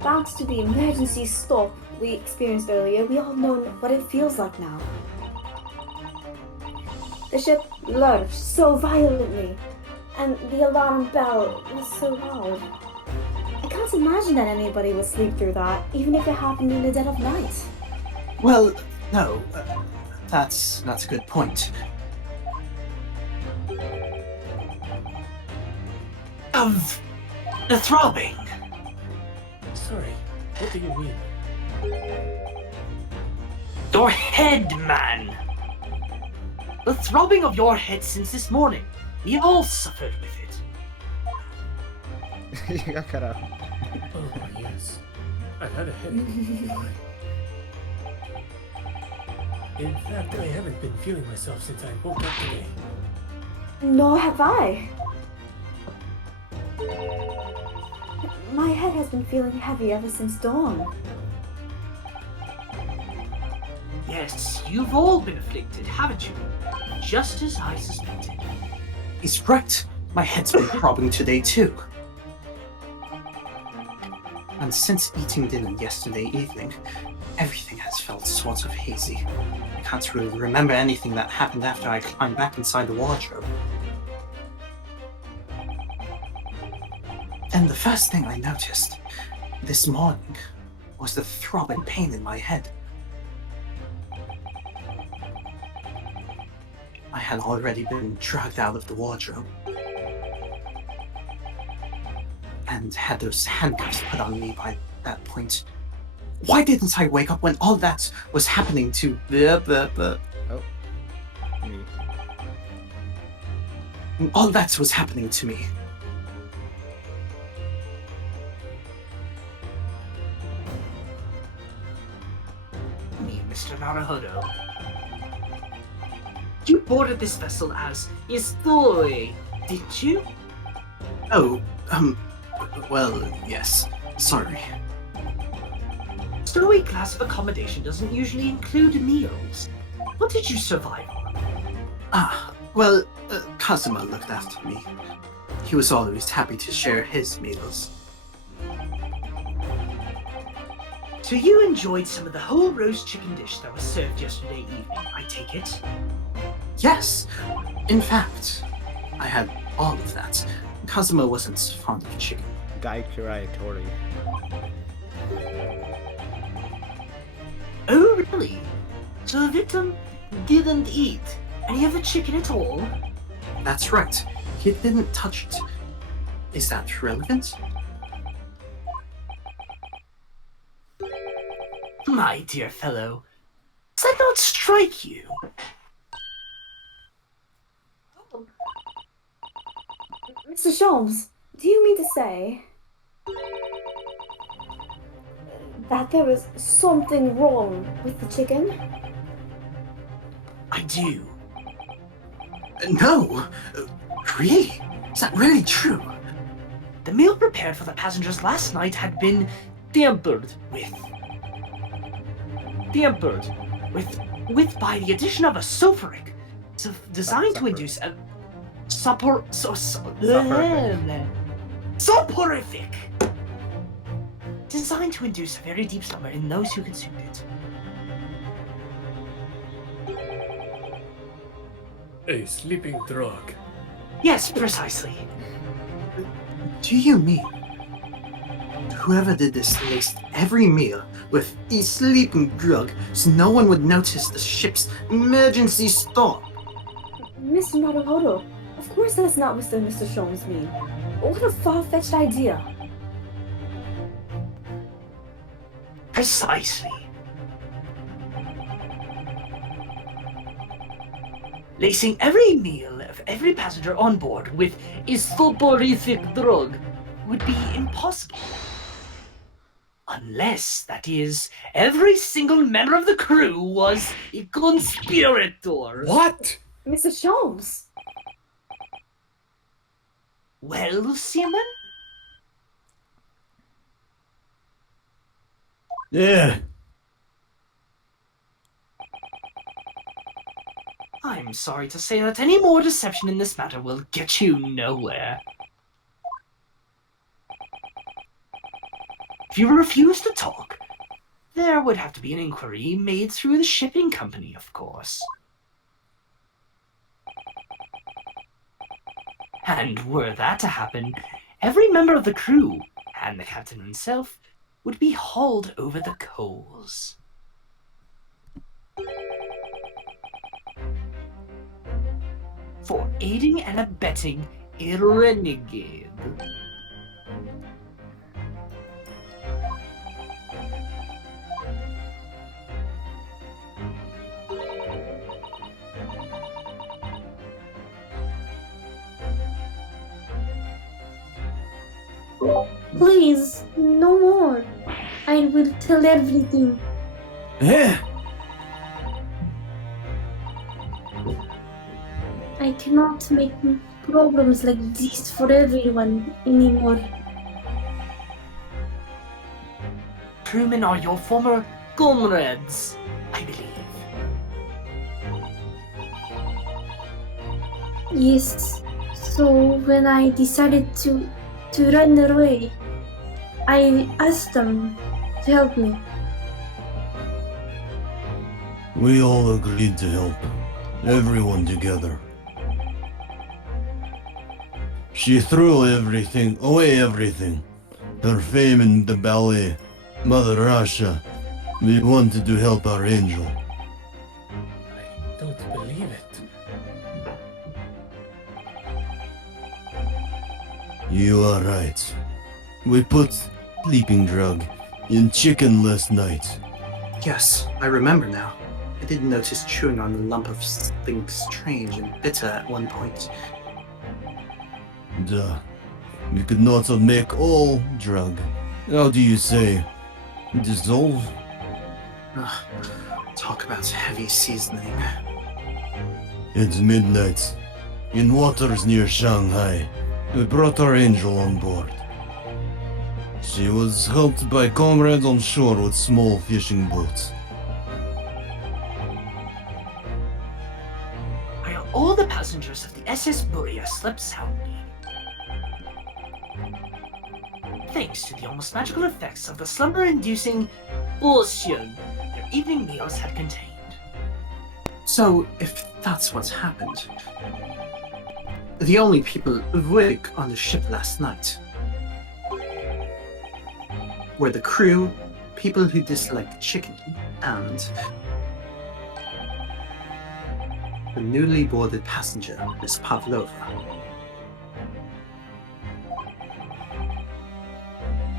Thanks to the emergency stop we experienced earlier, we all know what it feels like now. The ship lurched so violently, and the alarm bell was so loud. I can't can't imagine that anybody would sleep through that, even if it happened in the dead of night. Well, no, that's a good point. Of the throbbing. Sorry, what do you mean? Your head, man. The throbbing of your head since this morning. We all suffered with it. You got cut out. Oh, yes. I had a headache. In fact, I haven't been feeling myself since I woke up today. Nor have I. My head has been feeling heavy ever since dawn. Yes, you've all been afflicted, haven't you? Just as I suspected. He's right. My head's been throbbing today too. And since eating dinner yesterday evening, everything has felt sort of hazy. I can't really remember anything that happened after I climbed back inside the wardrobe. And the first thing I noticed this morning was the throbbing pain in my head. I had already been dragged out of the wardrobe and had those handcuffs put on me by that point. Why didn't I wake up when all that was happening to Oh. Me. all that was happening to me? Me, Mr. Naruhodo. You boarded this vessel as Istoi, didn't you? Oh, well, yes. Sorry. Stowaway class of accommodation doesn't usually include meals. What did you survive on? Ah, well, Kazuma looked after me. He was always happy to share his meals. So you enjoyed some of the whole roast chicken dish that was served yesterday evening, I take it? Yes! In fact, I had all of that. Kazuma wasn't fond of chicken. Gaikirai Tori. Oh, really? So the victim didn't eat any of the chicken at all? That's right. He didn't touch it. Is that relevant? My dear fellow, does that not strike you? Mr. Sholmes, do you mean to say that there was something wrong with the chicken? I do. No! Really? Is that really true? The meal prepared for the passengers last night had been tampered with by the addition of a sulfuric, designed to induce a soporific, designed to induce a very deep slumber in those who consumed it. A sleeping drug. Yes, precisely. Do you mean whoever did this laced every meal with a sleeping drug so no one would notice the ship's emergency stop? Mr. Naruhodo, of course that's not what Mr. Sholmes mean. What a far-fetched idea. Precisely. Lacing every meal of every passenger on board with a soporific drug would be impossible. Unless, that is, every single member of the crew was a conspirator. What? Mr. Sholmes! Well, Seaman? Yeah. I'm sorry to say that any more deception in this matter will get you nowhere. If you refuse to talk, there would have to be an inquiry made through the shipping company, of course. And were that to happen, every member of the crew and the captain himself would be hauled over the coals. For aiding and abetting a renegade. Please, no more. I will tell everything. Eh? I cannot make problems like this for everyone anymore. Crewmen are your former comrades, I believe. Yes. So when I decided to run away, I asked them to help me. We all agreed to help. Everyone together. She threw away everything. Her fame in the ballet, Mother Russia. We wanted to help our angel. I don't believe it. You are right. We put sleeping drug in chicken last night. Yes, I remember now. I did notice chewing on a lump of something strange and bitter at one point. Duh. We could not make all drug. How do you say? Dissolve? Ugh, talk about heavy seasoning. It's midnight. In waters near Shanghai. We brought our angel on board. She was helped by comrades on shore with small fishing boats. While all the passengers of the SS Buria slept soundly, thanks to the almost magical effects of the slumber-inducing potion their evening meals had contained. So, if that's what's happened, the only people awake on the ship last night were the crew, people who disliked chicken, and the newly boarded passenger, Miss Pavlova.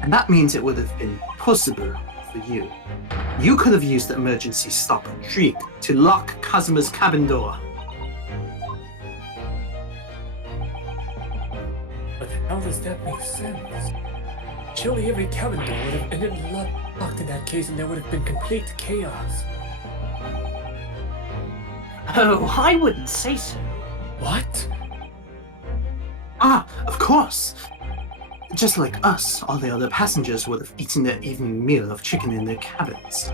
And that means it would have been possible for you. You could have used the emergency stop trick to lock Kazuma's cabin door. But how does that make sense? Surely every cabin door would have ended locked in that case and there would have been complete chaos. Oh, I wouldn't say so. What? Ah, of course! Just like us, all the other passengers would have eaten their evening meal of chicken in their cabins.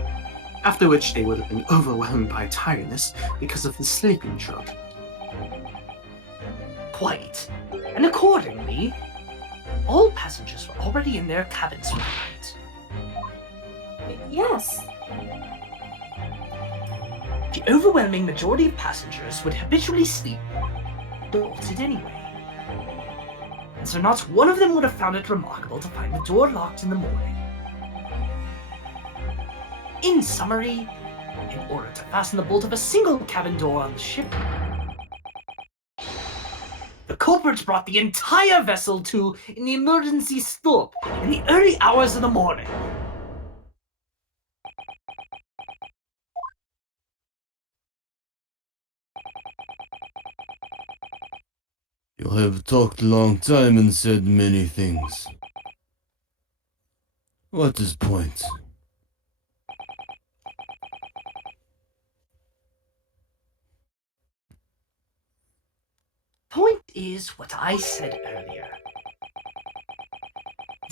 After which they would have been overwhelmed by tiredness because of the sleeping drug. Quite. And accordingly, all passengers were already in their cabins for the night. Yes. The overwhelming majority of passengers would habitually sleep bolted anyway. And so not one of them would have found it remarkable to find the door locked in the morning. In summary, in order to fasten the bolt of a single cabin door on the ship, the culprits brought the entire vessel to an emergency stop in the early hours of the morning. You have talked a long time and said many things. What is point? Point is what I said earlier.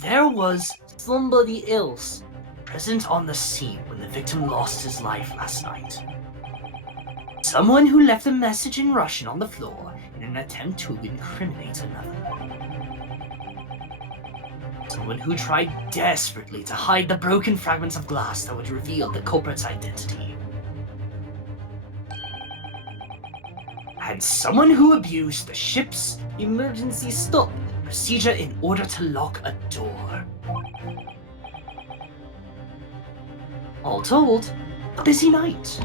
There was somebody else present on the scene when the victim lost his life last night. Someone who left a message in Russian on the floor in an attempt to incriminate another. Someone who tried desperately to hide the broken fragments of glass that would reveal the culprit's identity. And someone who abused the ship's emergency stop procedure in order to lock a door. All told, a busy night.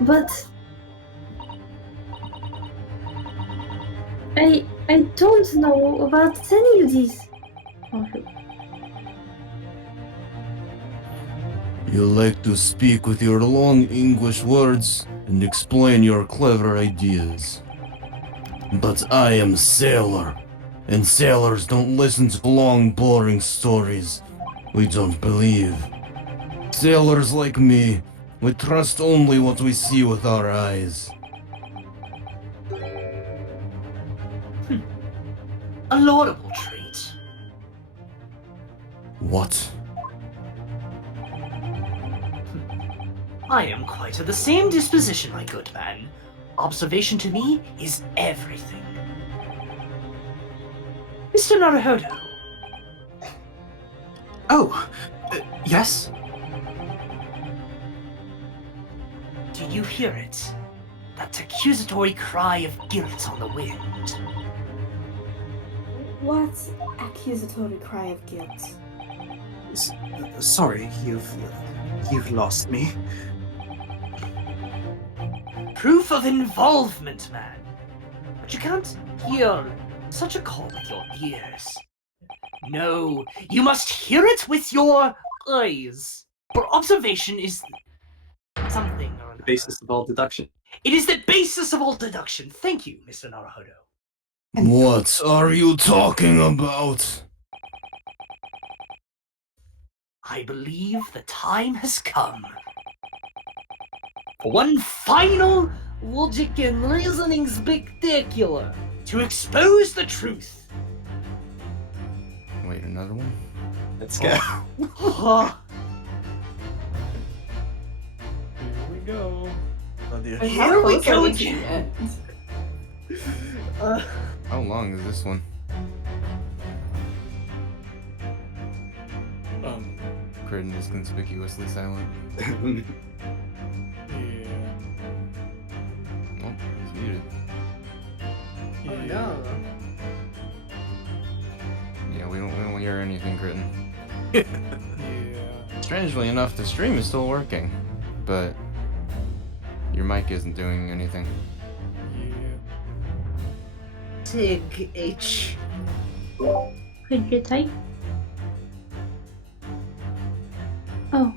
But I don't know about any of these. Oh, You like to speak with your long English words and explain your clever ideas. But I am sailor, and sailors don't listen to long, boring stories we don't believe. Sailors like me, we trust only what we see with our eyes. A laudable trait. What? I am quite of the same disposition, my good man. Observation to me is everything. Mr. Naruhodo. Oh, yes? Do you hear it? That accusatory cry of guilt on the wind. What accusatory cry of guilt? Sorry, you've lost me. Proof of involvement, man. But you can't hear such a call with your ears. No, you must hear it with your eyes. For observation is something or The another. basis of all deduction. It is the basis of all deduction. Thank you, Mr. Naruhodo. What are you talking about? I believe the time has come for one final logic and reasoning spectacular to expose the truth. Wait, another one? Let's go. Huh. Here we go. Oh dear. And Here how we close go are we to the again. end? How long is this one? Kritin is conspicuously silent. Yeah. Oh, he's muted. Yeah. Yeah, we don't hear anything, Kritin. Yeah. Strangely enough, the stream is still working, but your mic isn't doing anything. Tig H. could you type? Oh,